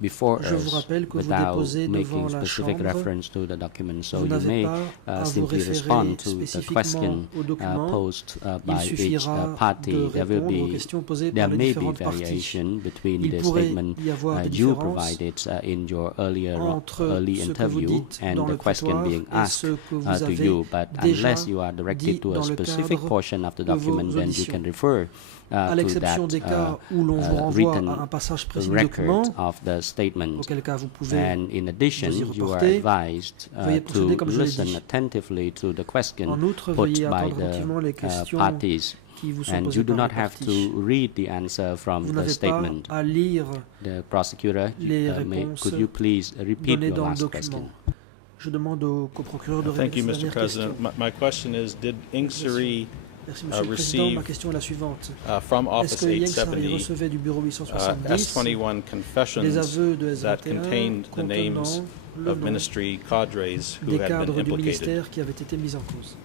before je vous us rappelle que vous without déposez making devant la specific Chambre. reference to the document. So Vous you n'avez may pas à vous simply référer respond to the spécifiquement question au document. posed Il by each suffira party. de There will répondre aux be questions posées there par les may be différentes parties. variation between Il the pourrait statement y avoir des you différences provided in your entre early ce que vous interview dites and dans the le question prétoire being et asked ce que vous to avez you. But déjà unless you are dit directed to a dans le specific cadre portion of the de vos document, then you auditions. can refer À to l'exception des that cas où l'on vous renvoie written à un passage précis du record document, of the statement. auquel cas vous pouvez And in addition, vous y you are reporter. advised Veuillez procéder to comme je l'ai listen dit. attentively to the question En outre, put veuillez by attendre attentivement les the questions parties. qui vous sont And posées you do par not les have parties. to read the answer from Vous the n'avez pas statement. à lire The prosecutor, les could you please repeat données your dans le last document. question? Je demande au coprocureur de Thank répéter you, sa Mr. dernière question. President. My question is, did Ing Sari Merci, Monsieur le Président. Ma question est la suivante. From Est-ce Office que Yang Sari 870 recevait du bureau 870 S21 des confessions aveux de that S21 contained the names contenant le of nom ministry cadres who des had cadres been du implicated? ministère qui avaient été mis en cause?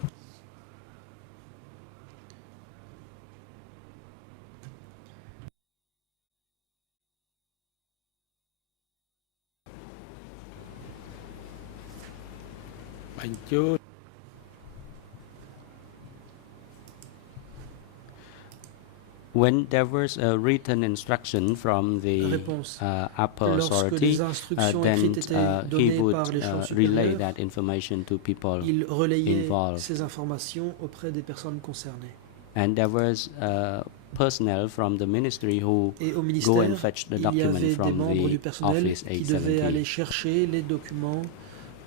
When there was a written instruction from the Réponse. upper Lorsque authority, des instructions then écrites étaient he données would par l'échelon relay supérieur, that information to people il relayait involved. ces informations auprès des personnes concernées. And there was personnel from the ministry who Et au go ministère, and fetch the il y document avait des from membres du the personnel Office qui devaient 870. aller chercher les documents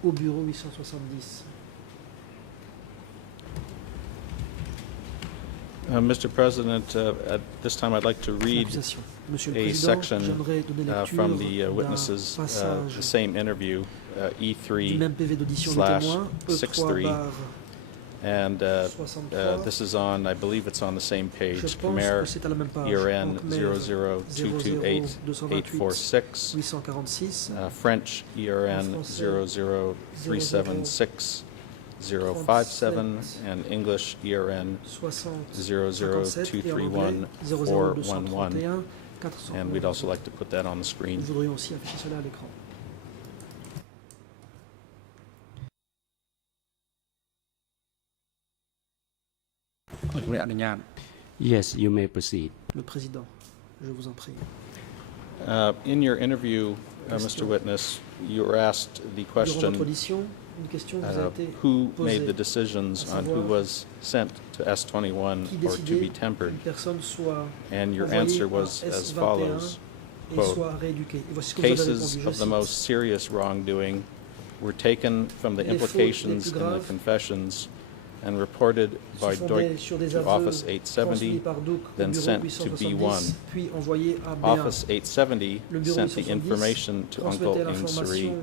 au bureau 870. Mr. President, at this time I'd like to read L'accusation. Monsieur le a Président, section j'aimerais donner lecture from the d'un witnesses, passage the same interview, du E3 même PV d'audition du slash témoin, E3 63, barre and 63. this is on, I believe it's on the same Je page, pense Khmer que c'est à la même page. ERN En Khmer, 00228 846, 846, French ERN En français, 00376 057, and English ERN 60, 00231 et en anglais 411. 00231 And we'd 411. also like to put that on the screen. Nous voudrions aussi afficher cela à l'écran. Yes, you may proceed. Le Président, je vous en prie. In your interview, Mr. Witness, you were asked the Durant votre question, audition, une question vous a été who posée. made the decisions à on who savoir, was sent to S21 Qui or to décidait be tempered? qu'une personne soit And your envoyée answer à was as S21 follows, et quote, soit rééduquée. Et voici ce que vous avez cases répondu, je of the cite. most serious wrongdoing were taken from the Les fautes les implications plus in the graves confessions and reported by se fondaient Deutsch sur des to aveux Office transmis 870. par Duc au then bureau sent to 870, B1. puis envoyés à B1. Office 870 Le bureau sent the 870 information to Uncle transmettait Ing Sari, l'information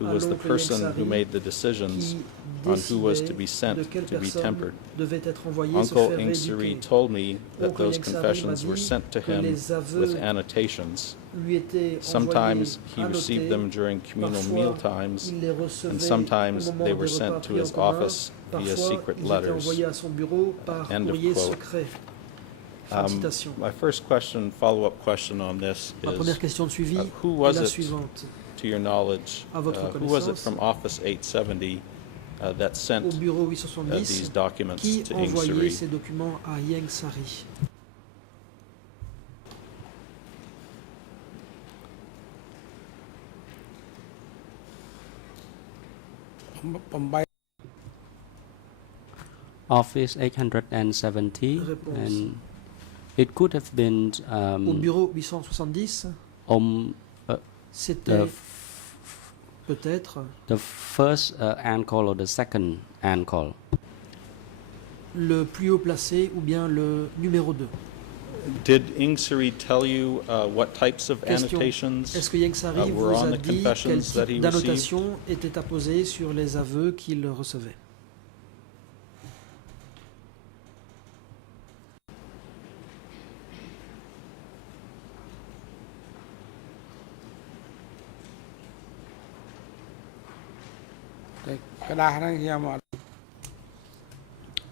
who à was the l'oncle person Yang who Sari, made the decisions qui on who was to décidait be sent de quelle to be personne tempered. devait être envoyée se Uncle faire Ing Sari rééduquer. told me that Oncle those Yang Sari m'a confessions were dit sent to que him les aveux with annotations. lui étaient Sometimes he envoyés received annotés. them during communal Parfois, meal times, il les recevait and au sometimes moment they des were repas sent to pris en his commun. office via Parfois, secret ils étaient letters. envoyés à son bureau par End of courrier quote. secret. Fin de citation. My first question, follow-up question on this Ma première is, question de suivi who est was la it, suivante. to your knowledge, À votre who was it connaissance, from Office 870 that au sent bureau these 870, documents qui to Ing envoyait Sari? ces documents à Yang Sari? Office 870, Réponse. and it could have been Au bureau 870, the c'était peut-être the first AND call or the second AND call. le plus haut placé ou bien le numéro 2. Did Ing Sari tell you what types of Question. annotations Est-ce que Yang Sari were vous on a the dit confessions quel that he type received? d'annotation était apposée sur les aveux qu'il recevait?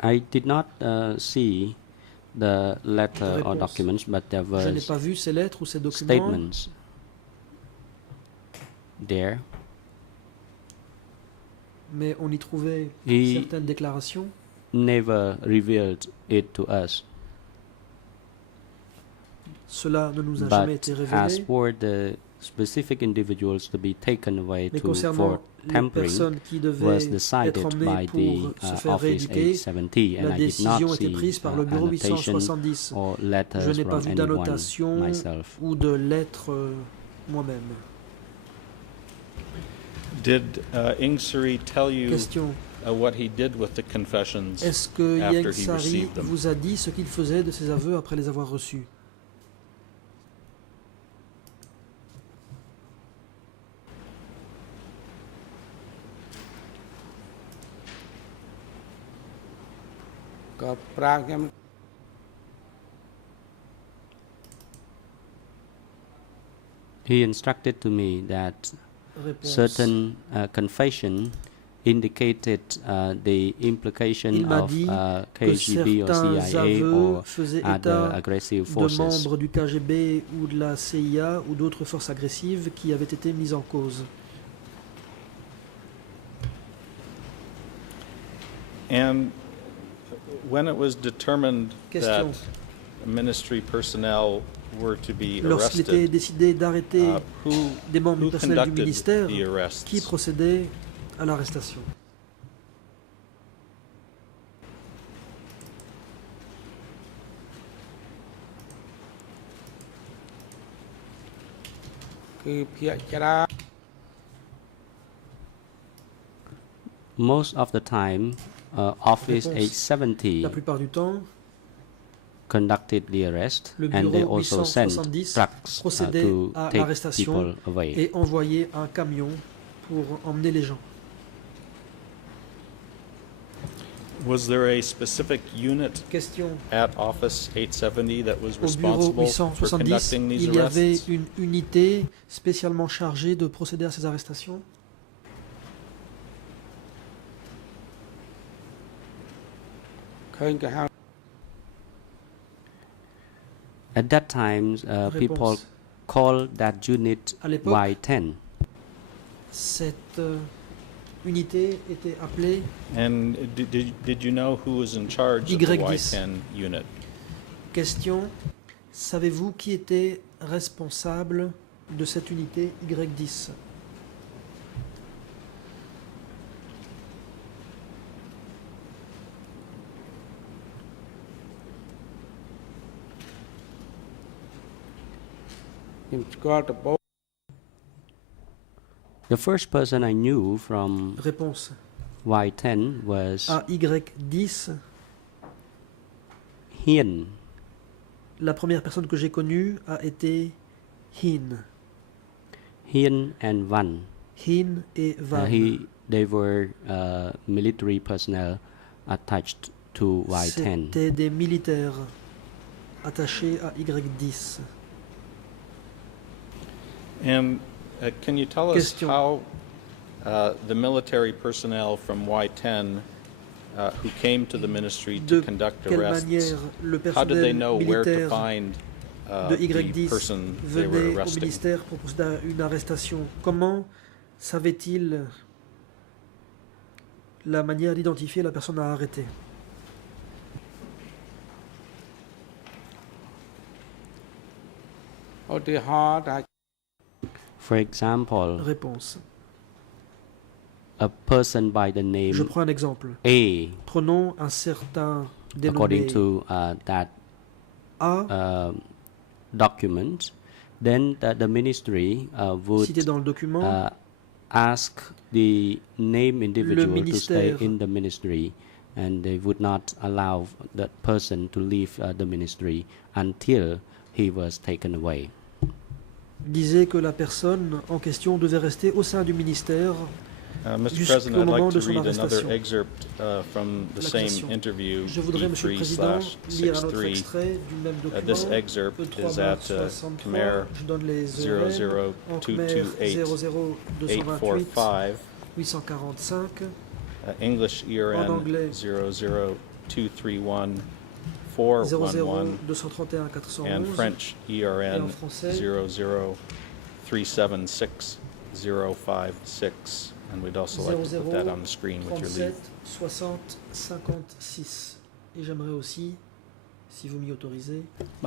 I did not see the letter or Réponse. documents, but there Je n'ai was pas vu ces lettres ou ces documents. statements there. Mais on y trouvait He certaines déclarations. never revealed it to us. Cela ne nous a jamais But été as révélé. for the specific individuals to be taken away Mais for concernant les tampering personnes qui was devaient être decided emmenées by pour the se faire Office rééduquer, 870, and la I did décision not était see prise par le bureau annotation 870. or Je letters n'ai pas from vu anyone d'annotation myself. ou de lettres moi-même. Did Ing Sari tell you Question. what he did with the confessions Est-ce que after Yang he Sari received them? vous a dit ce qu'il faisait de ses aveux après les avoir reçus? He instructed to me that Réponse. certain confession indicated the implication Il m'a of dit que KGB or certains CIA aveux or faisaient other état aggressive de forces. membres du KGB ou de la CIA ou d'autres forces agressives qui avaient été mises en cause. And when it was determined Question. that ministry personnel were to be Lorsqu'il était arrested, décidé d'arrêter who des membres du personnel du conducted ministère, the arrests? qui procédait à l'arrestation? Most of the time, Office Réponse. H70 La plupart du temps, conducted the arrest, le and they bureau also sent 870 trucks procédait to à take l'arrestation people away. et envoyait un camion pour emmener les gens. Was there a specific unit Question. at Office 870 that was Au bureau responsible for 870, conducting these il y avait arrests? une unité spécialement chargée de procéder à ces arrestations? At that time, people Réponse. called that unit À l'époque, Y10. cette unité était appelée And did you know who was in charge of the Y10. Y10 unit? question. Savez-vous qui était responsable de cette unité Y10? The first person I knew from Réponse. Y10 was À Y10, Hien. la première personne que j'ai connue a été Hin. Hien and Van. Hin et Van. They were military personnel attached to Y10. C'était des militaires attachés à Y10. And can you tell us Question. how the military personnel from Y10 who came to the ministry to De conduct quelle arrests, manière le how did they personnel know where to militaire find de the Y10 person they were venait au arresting? ministère pour procéder à une arrestation? Comment savait-il la manière d'identifier la personne à arrêter? For example, Réponse. a person by the Je name prends un exemple. A, Prenons un certain according dénommé to that A, document, then the ministry would cité dans le document. ask the name individual to stay ministère in the ministry, and they would not allow that person to leave the ministry until he was taken away. Disait que la personne en question devait rester au sein du ministère Mr. jusqu'au President, I'd moment like de to son read another arrestation. excerpt from the same L'accusation. interview, Je voudrais, Monsieur le Président, lire un autre E3/63. extrait du même document. This excerpt E3 is at 63. Khmer Je donne les horaires. En Khmer 00228 845, 845, English En ERN anglais. 00231 411, 231 and 411, French et ERN en français 00376 056. And we'd also like to put that on the screen with your 37 leave. 60 56. Et j'aimerais aussi, si vous m'y autorisez,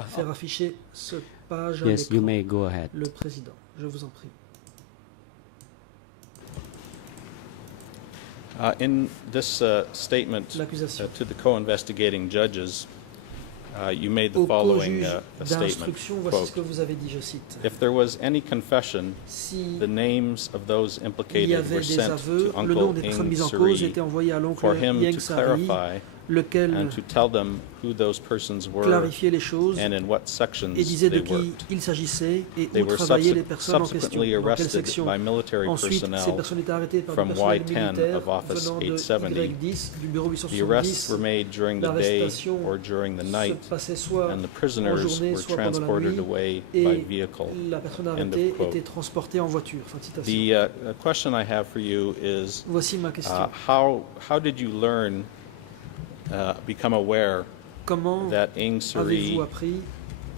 faire afficher ce page à Yes, you l'écran. may go ahead. Le président, je vous en prie. In this statement L'accusation. to the co-investigating judges, you made the Au following co-juge statement, d'instruction, voici ce quote, que vous avez dit, je cite. if there was any confession, Si the names of those il y implicated avait were des sent aveux, to le nom Uncle des personnes Ing mises en cause Sari était envoyé à l'oncle for him Yang to Sari clarify lequel and to tell them who those persons were clarifiait les choses and in what sections et disait de they qui worked. il s'agissait et They où were travaillaient les personnes en question, subsequently dans quelle arrested section. by military Ensuite, ces personnel personnes étaient arrêtées par from des personnels Y10 militaires of Office venant de 870. Y10 du bureau The arrests 870. were made during the day L'arrestation or during the se night, passait soit and the en prisoners journée, were soit pendant la transported nuit, away by et vehicle. la personne End of arrêtée quote. était transportée en voiture. Fin de citation. The question I have for you is, Voici ma question. how did you learn, become aware Comment that Ieng avez-vous Sary appris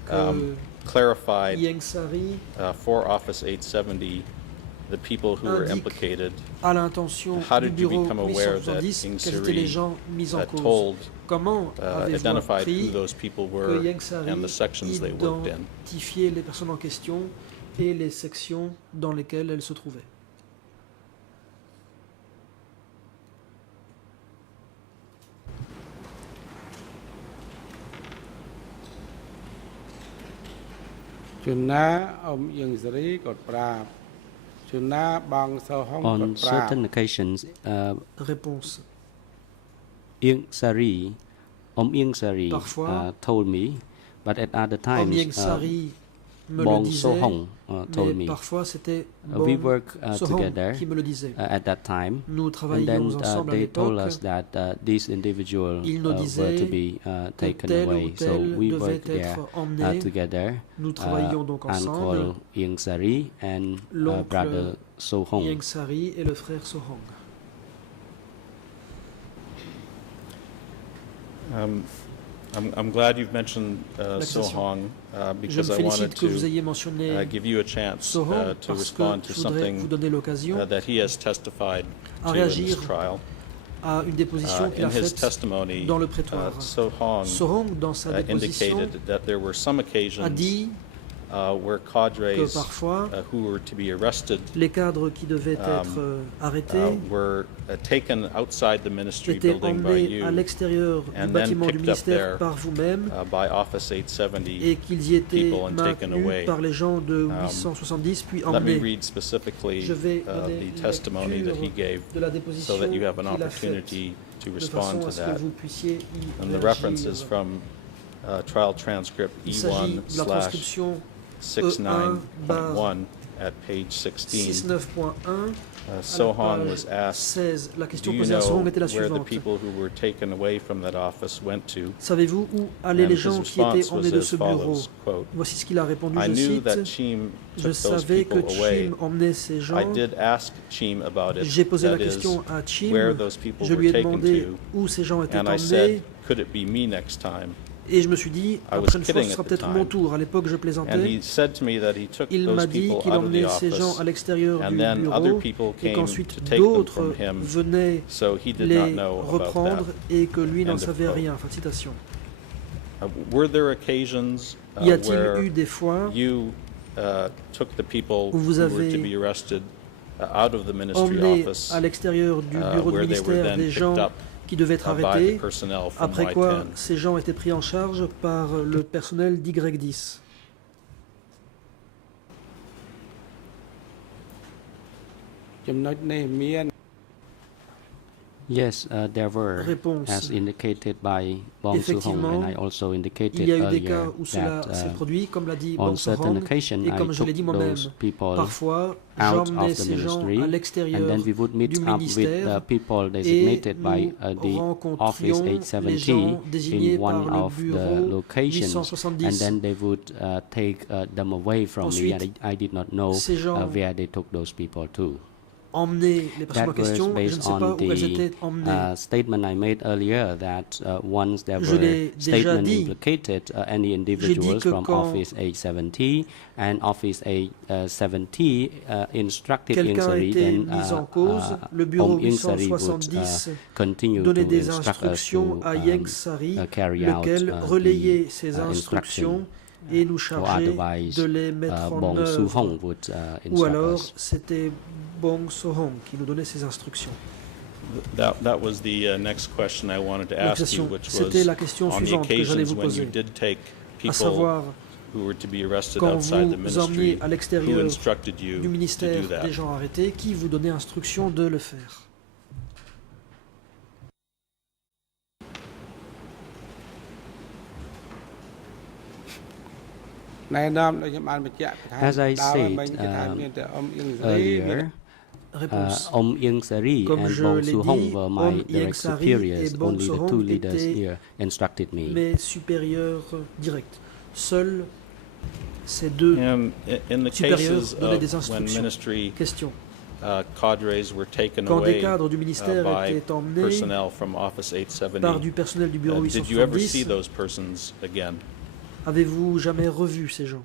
que clarified Ieng Sary for Office 870 the people who were indique implicated, à l'intention how du did you bureau become aware that 870 Ieng quels étaient les Sary gens mis en cause? told, Comment avez-vous identified who appris those people que were Ieng Sary and the sections they worked in? identifiait les personnes en question et les sections dans lesquelles elles se trouvaient? On certain occasions, Réponse. Ieng Sary, Ieng Sary Parfois, told me, but at other Om Ieng times, Sary me le Bong disait, So-hong told mais me. parfois c'était We Bong work So-hong together qui me le disait. at that time, Nous and travaillions then ensemble à they told l'époque. us that these individuals Il nous were disait to be que taken tel ou away. So tel we devait worked there être emmené. together. Nous travaillions donc ensemble. Uncle Ieng Sary and L'oncle brother So-hong. Ieng Sary et le frère So-hong. I'm glad you've mentioned L'accession. So-hong Je me because I wanted félicite que vous to ayez mentionné give you a chance So-hong to parce que respond to je voudrais vous something donner l'occasion that he has testified à to in this réagir trial. à une déposition qu'il In a his faite testimony, dans le prétoire. So-hong So-hong, dans sa déposition, indicated that there were some a occasions dit where que cadres parfois, who were to be arrested les cadres qui devaient être arrêtés were taken outside the ministry étaient building by emmenés you à l'extérieur du and then bâtiment du picked up ministère there par vous-même by Office 870 et qu'ils y étaient people and taken away. maintenus par les gens de 870 puis Let me emmenés. read specifically Je vais donner the testimony that he lecture gave de la so déposition that you have an qu'il a faite opportunity to de respond façon to à ce que that. vous puissiez y And the reference is réagir. from trial transcript Il s'agit E1 de la slash transcription 69.1 at page 16. 69.1 So-hong was asked, 16. La do question you posée à know So-hong était la where the suivante. people who were taken away from that office went to? Savez-vous où allaient And les his gens qui étaient response emmenés was de as ce bureau? follows, quote, Voici ce qu'il a répondu, I je knew that cite. Chim Je took those savais que people away. Chim emmenait ces I gens. did ask Chim about it, J'ai posé la that is, question à Chim. where those people Je were lui ai taken demandé to, où ces gens étaient and I emmenés. said, could it be me next time? Et je me suis dit, I la was prochaine fois, kidding ce at sera the peut-être time. mon tour. À l'époque, je And plaisantais. he said to me that he took Il those m'a dit people qu'il out of the emmenait ces gens office, à l'extérieur and du then other bureau people et came qu'ensuite to take them d'autres from him, venaient so he did not les know about that. reprendre et que lui n'en End of savait quote. rien. Fin de citation. Were there occasions Y a-t-il where eu des fois you took the people où vous who were avez to be arrested out of the ministry emmené office, à l'extérieur du bureau du where they were ministère then des picked gens up qui devaient être by the arrêtés, personnel from après quoi Y10? ces gens étaient pris en charge par le personnel d'Y10. Yes, there were, Réponse. as indicated by Bong So-hong, and I also Il indicated y a eu des earlier cas où cela that s'est produit, comme l'a dit on Bong certain So-hong, occasions et I comme je l'ai took dit moi-même. those people Parfois, out j'emmenais of the ces gens ministry, à and l'extérieur then we would meet du up with the ministère people et designated by nous the Office rencontrions les 870 gens désignés in one par le of the bureau locations, and 870. then they would take them away from me, Ensuite, and I did not know ces gens where they took those people to. Emmener les personnes en That was question, je ne based sais pas on où elles the étaient emmenées. statement I made earlier that once there Je were l'ai déjà statements dit. implicated any individuals que from quand Office 870 and Office 870 instructed Ieng quelqu'un Sary, était then mis en cause, le bureau Ieng Sary would 870 continue donnait to des instruct us instructions to à Ieng Sary, carry out lequel relayait the ces instruction. instructions et nous Or chargeait otherwise, de les mettre en Bong œuvre. So-hong would Ou instruct alors, us. c'était Bong So-hong qui nous donnait ces instructions. That was the next question I wanted to ask you, which C'était was la question on the suivante que j'allais occasions vous when you poser, did take à people savoir who were to be arrested quand outside the vous ministry, emmeniez à who l'extérieur instructed you du to ministère do that? des gens arrêtés, qui vous donnait instruction de le faire. As I said earlier, Réponse. Om Ieng Sari Comme and je Bong l'ai Su Hong dit, were Om my Ieng direct Sari superiors. et Bong Only Su the Hong two leaders étaient here instructed me. mes supérieurs directs. Seuls ces deux In the supérieurs cases donnaient des of when instructions. ministry Question. cadres were taken Quand des away cadres du ministère by étaient emmenés personnel from Office par 870, du personnel du bureau did you ever see 870, those persons again? avez-vous jamais revu ces gens?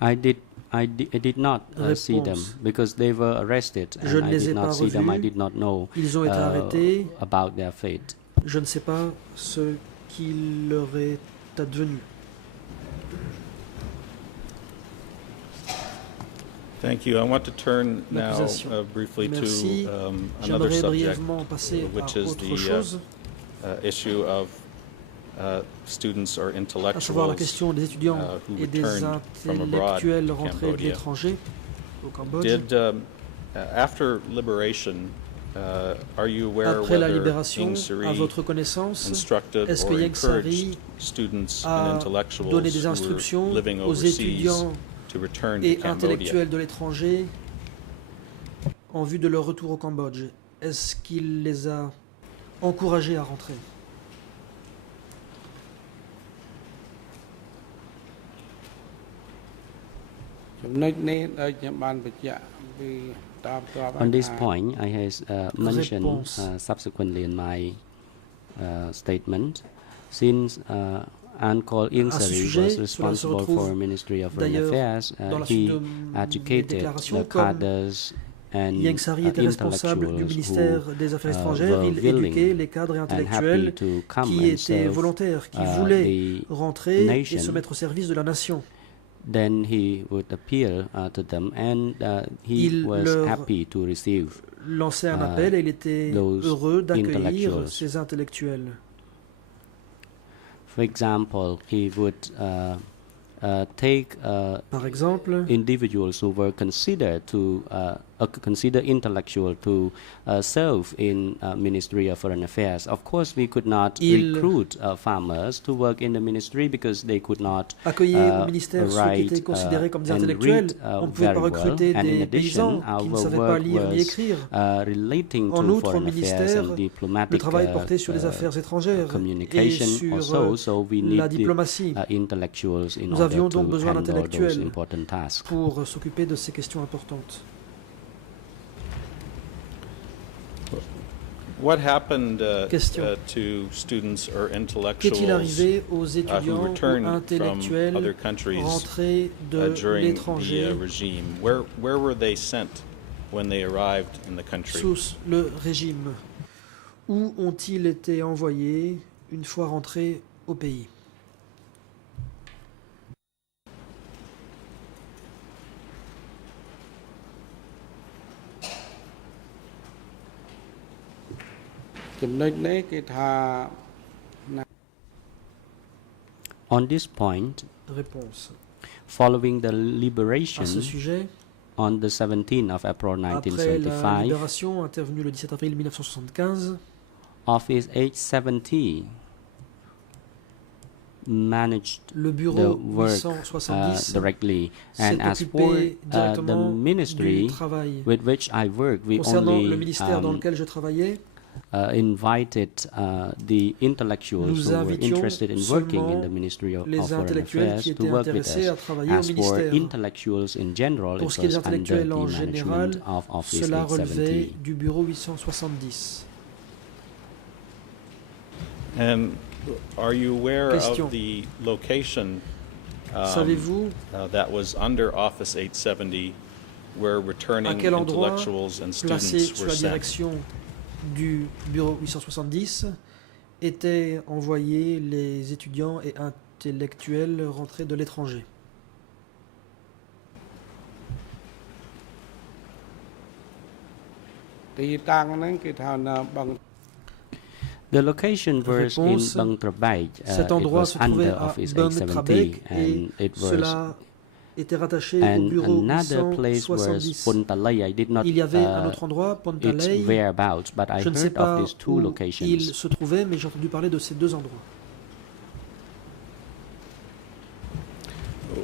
I did not see them Réponse. because they were arrested Je and ne I les did ai not pas see them. I revus. did not know Ils ont été arrêtés. about their fate. Je ne sais pas ce qu'il leur est advenu. Thank you. I want to turn now L'accusation. briefly Merci. to another J'aimerais subject, brièvement passer which à is autre the chose, issue of students or à savoir la intellectuals question des étudiants who et des returned from abroad intellectuels to rentrés de Cambodia. l'étranger au Cambodge. Did after liberation, are you aware Après la whether libération, Ieng à Sari votre connaissance, instructed est-ce que or Ieng Sari encouraged students and a intellectuals donné des who were instructions living aux overseas étudiants to return to et Cambodia? intellectuels de l'étranger en vue de leur retour au Cambodge? Est-ce qu'il les a encouragés à rentrer? On this point, I has mentioned Réponse. subsequently in my statement, since Ankol Ieng À ce Sari sujet, was cela se responsible retrouve for Ministry of Foreign d'ailleurs Affairs, dans la suite he de mes educated déclarations, the comme cadres and Ieng Sari était responsable du intellectuals ministère who des Affaires étrangères. were Il willing éduquait les cadres et and happy intellectuels to come qui and étaient serve volontaires, qui voulaient the rentrer et nation. se mettre au service de la nation. Then he would appeal to them, and he Il was leur happy to receive Lançait un appel et il était those heureux d'accueillir intellectuals. ces intellectuels. For example, he would take Par exemple, individuals who were considered intellectual to serve in Ministry of Foreign Affairs. Of course, we could not Il recruit farmers to work in the ministry because they could not accueillir au ministère ceux qui write étaient considérés comme des and intellectuels. read On ne pouvait pas very well. recruter And in des addition, paysans qui ne our savaient pas work lire ni was écrire. relating En to outre, au foreign affairs ministère, and le diplomatic travail portait sur les affaires étrangères et communication sur also, so we la need the diplomatie. intellectuals in Nous order avions to donc besoin handle those d'intellectuels important tasks. pour s'occuper de ces questions importantes. What happened Question. to students or Qu'est-il intellectuals arrivé aux who étudiants ou returned from intellectuels other countries rentrés de during l'étranger the regime? Where were they sent when they arrived in the country? sous le régime? Où ont-ils été envoyés une fois rentrés au pays? On this point, Réponse. following the À ce liberation sujet, on the 17th of April après la 1975, libération intervenue le 17 avril 1975, Office 870 managed le the bureau work 870 directly, s'est and as for occupé the directement du ministry travail. with which I work, we Concernant le only ministère dans lequel je travaillais, invited the intellectuals nous who were invitions interested in working in seulement the Ministry of les Foreign intellectuels Affairs qui to étaient work with intéressés à us. travailler au As for ministère. intellectuals in general, Pour it ce qui est des was under intellectuels the en général, management of Office cela relevait 870. du bureau 870. And are you aware Question. of the location Savez-vous that was under Office 870 where à returning quel endroit, intellectuals and placé students sous were la sent? direction du bureau 870, étaient envoyés les étudiants et intellectuels rentrés de l'étranger? The location was in Réponse. Bang Trabait. Cet It endroit was se trouvait under à Office Bang 870, Trabait et and it was cela était rattaché au And bureau another place was 870. Puntalai. I did not Il y avait un autre endroit, its Pontalei. whereabouts, but I Je ne sais heard pas of these two où il locations. se trouvait, mais j'ai entendu parler de ces deux endroits.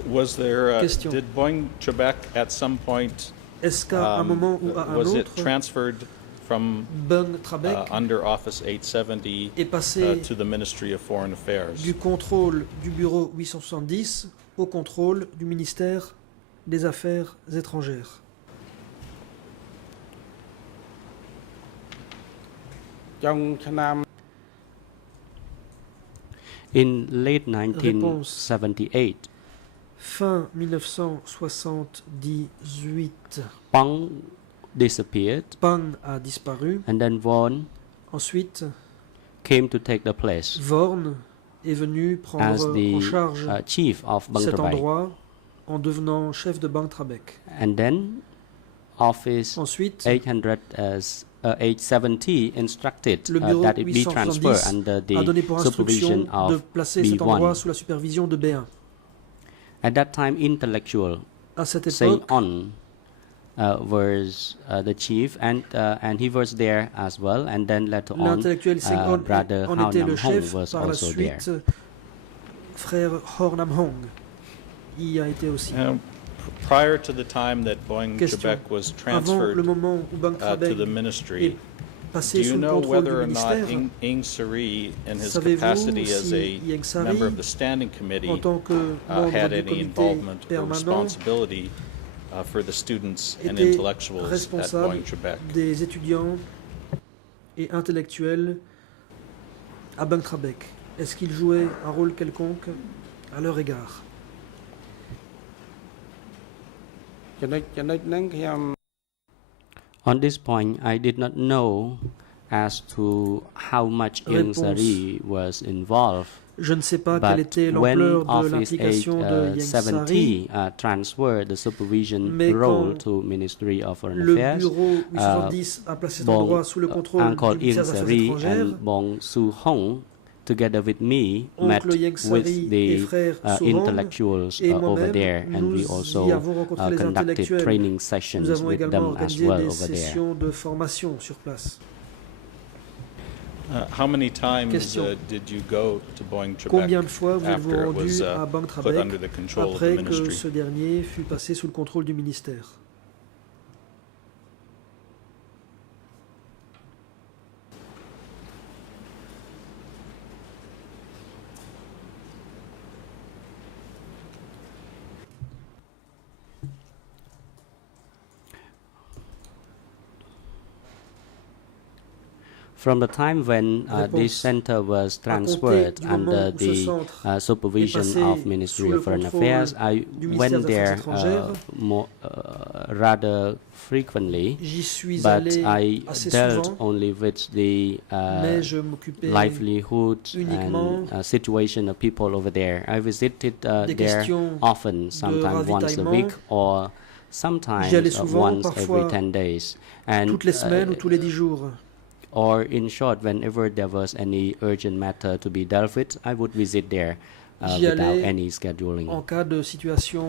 Was there, Question. did Boeing Trebek at some point, Est-ce qu'à un moment ou à un was it autre, transferred from Bung Trabek under Office 870 est passé to the Ministry of Foreign Affairs? du contrôle du bureau 870 au contrôle du ministère des Affaires étrangères? In late 1978, Fin 1978, Pang disappeared, Pang a disparu. and then Von Ensuite, came to take the place Vorn est venu as prendre en the charge chief of Bang cet Trabai. endroit en devenant chef de Bang Trabek. And then Office Ensuite, 870 instructed le bureau that it be 870 transferred under a the donné pour instruction supervision de of placer cet endroit B1. sous la supervision de B1. At that time, intellectual À cette Say époque, On was the chief, and he was there as well. And then later on, l'intellectuel Seng On brother en Hao était Nam le Hong chef. was Par la also there. suite, frère Hor Nam Hong y a été aussi. Prior to the time that Boeing Question. Trebek was Avant le transferred moment où Bang to Trabek the ministry, est do passé you sous le know contrôle whether du or not ministère, Ing Sari, in his savez-vous capacity as si a Ieng Sari, member of the standing committee, en tant que membre had du any comité involvement or permanent, responsibility for the students and était intellectuals at responsable Boeing Trebek? des étudiants et intellectuels à Bang Trabek? Est-ce qu'il jouait un rôle quelconque à leur égard? On this point, I did not know as to how much Ieng Réponse. Sari was involved. Je ne sais pas quelle But était when l'ampleur de Office l'implication de Ieng Sari. 870 transferred the supervision Mais role quand to Ministry of Foreign Le Affairs, bureau 870 a placé cet Bong, endroit sous le contrôle Uncle du Ieng ministère des Affaires Sari étrangères. and Bong Su Hong, together with me, met Oncle Ieng with Sari et the frère Su Hong intellectuals et over moi-même, there, and we nous also y avons rencontré les conducted intellectuels. training Nous sessions avons with également them as organisé well des over there. sessions de formation sur place. How many times Question. did you go to Boeing Trebek Combien de fois vous êtes-vous after it was rendu à Bang put Trabek under the control of the après que ministry? ce dernier fut passé sous le contrôle du ministère? From the time when this Réponse. center was À compter transferred du moment under où ce the centre est supervision passé of Ministry sous le of Foreign contrôle Affairs, I du ministère went des Affaires there étrangères, rather frequently, j'y suis but allé I assez dealt souvent, only with the mais je m'occupais livelihood uniquement and situation of people over there. I visited des there questions often, sometimes once a ravitaillement. week or sometimes J'y allais souvent, once every parfois 10 days. And toutes les semaines ou tous les 10 jours. or in short, whenever there was any urgent matter to be dealt with, I would visit there J'y without allais any scheduling. En cas de situation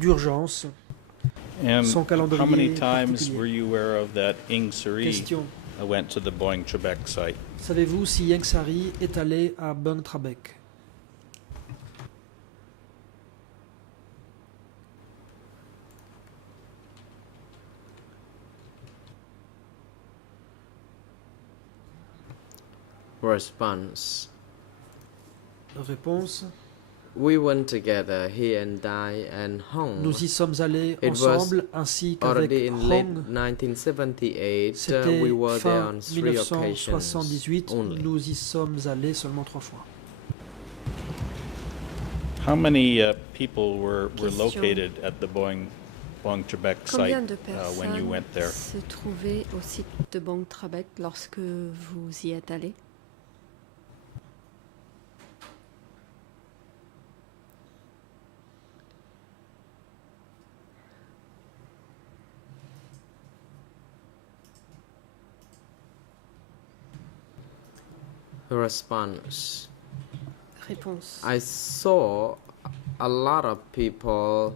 d'urgence, And sans calendrier how many times particulier. were you aware of that Ing Sari Question. went to the Boeing Trebek site? Savez-vous si Ieng Sari est allé à Bang Trabek? Response. Réponse. We went together, he and I and Hong. Nous y sommes allés It was ensemble ainsi qu'avec Already in late Hong. 1978, C'était we were there fin on 3 occasions 1978. only. Nous y sommes allés seulement 3 fois. How many people were Question. located at the Boeing Trebek Combien site de when you personnes went there? se trouvaient au site de Bang Trabek lorsque vous y êtes allé? Response. Réponse. I saw a lot of people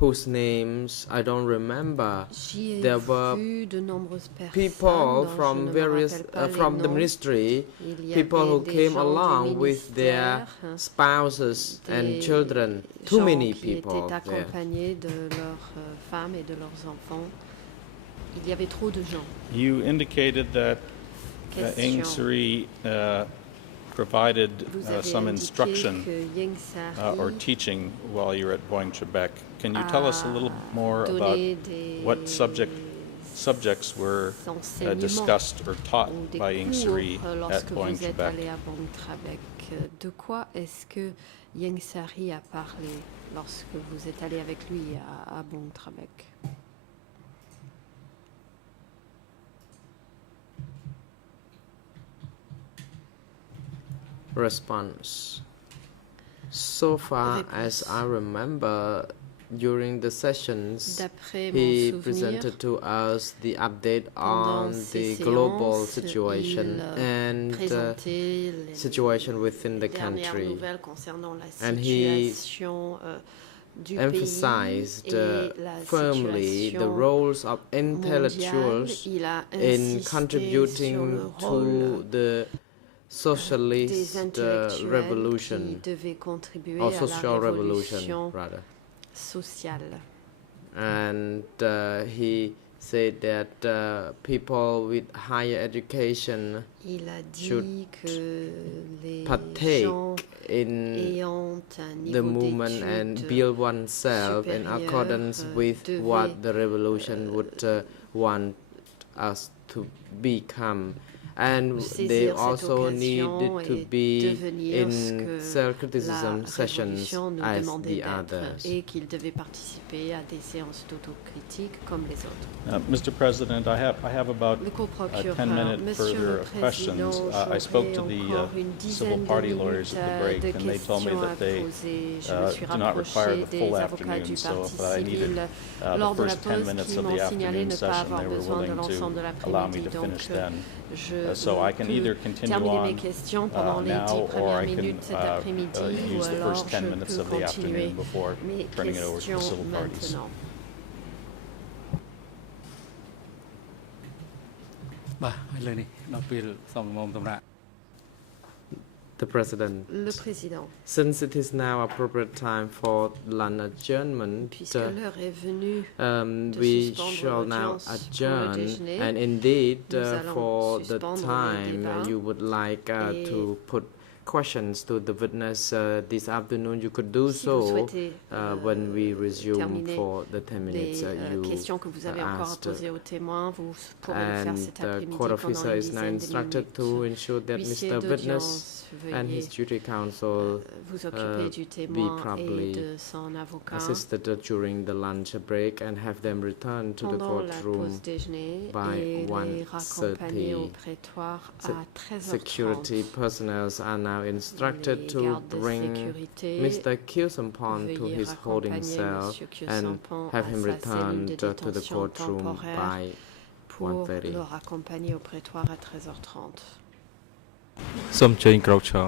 whose names I don't remember. J'y ai There were vu de nombreuses personnes people dont je from ne me various rappelle pas les from the noms. ministry, Il y people avait who des came gens along du with their ministère, spouses and des children. Too gens many qui people étaient there. accompagnés de leurs femmes et de leurs enfants. Il y avait trop de gens. You indicated that Ieng Question. Sary provided Vous avez some indiqué instruction que Ieng Sary or teaching while you were at Boeing Trebek. Can you tell us a little more about donné des what subjects were enseignements discussed or taught ou des by Ieng cours Sary at lorsque Boeing vous êtes Trebek? allé à Boeing Trebek? De quoi est-ce que Ieng Sary a parlé lorsque vous êtes allé avec lui à Boeing Trebek? Response. So far as I remember, during the sessions, D'après mon he souvenir, presented to us the update pendant on ces the global séances, situation il and présentait les situation within the dernières country. nouvelles concernant la And he situation du Emphasized pays et la firmly the situation roles of mondiale. intellectuals Il a in insisté sur contributing le to rôle the des socialist intellectuels revolution qui devaient contribuer or à la social révolution revolution rather. sociale. And he said that people with higher education Il a dit should que les partake gens in ayant un the niveau movement and d'études build oneself in supérieur, accordance with devait, what the revolution would want us to become. And they saisir cette also occasion needed to et be devenir ce in que self-criticism la sessions révolution nous as demandait the d'être others. et qu'il devait participer à des séances d'autocritique comme les autres. Mr. President, I have about Le 10 coprocureur, minutes Monsieur further le of questions. Président, I spoke to j'aurai the encore une civil dizaine party de lawyers minutes at the break, de and they told me questions à that they poser. Je me suis do not require rapprochée the des full avocats du afternoon, so parti I needed civil the lors de la first 10 pause minutes qui of the m'ont signalé afternoon ne pas session. avoir They were besoin de willing l'ensemble de to allow me l'après-midi. to Donc, finish then. je So I can peux either continue terminer mes on questions pendant les 10 now, or premières I can minutes cet après-midi, ou use the alors first je 10 minutes peux of the continuer afternoon before mes turning it over to the questions civil parties. maintenant. បាទហើយលើនេះដល់ពេលសំងំសម្រាប់ The President. Le Président, Since it is now appropriate time for lunch adjournment, puisque l'heure est venue de we suspendre shall now l'audience pour le adjourn, déjeuner, and indeed, nous allons for the suspendre le time débat. you would like Et to put questions to the witness this afternoon, you could do si vous so souhaitez when we resume terminer for the 10 minutes les you questions que vous avez encore à asked. poser aux témoins, vous pourrez le faire And cet the après-midi court pendant officer une is now dizaine de instructed to minutes. ensure that Huissier Mr. Witness d'audience, and his veuillez duty counsel vous occuper du témoin properly et de son avocat. assisted during the lunch break and have them return to the Pendant la courtroom pause déjeuner by et les raccompagner au 1:30. prétoire à 13h30. Security personnel are now instructed Les to gardes de bring sécurité, Mr. Kyusampon to veuillez his holding raccompagner cell Monsieur and Kyusampon have à him sa returned cellule de to the détention courtroom temporaire by pour 1:30. le raccompagner au prétoire à 13h30. សូមអញ្ជើញក្រោកឈរ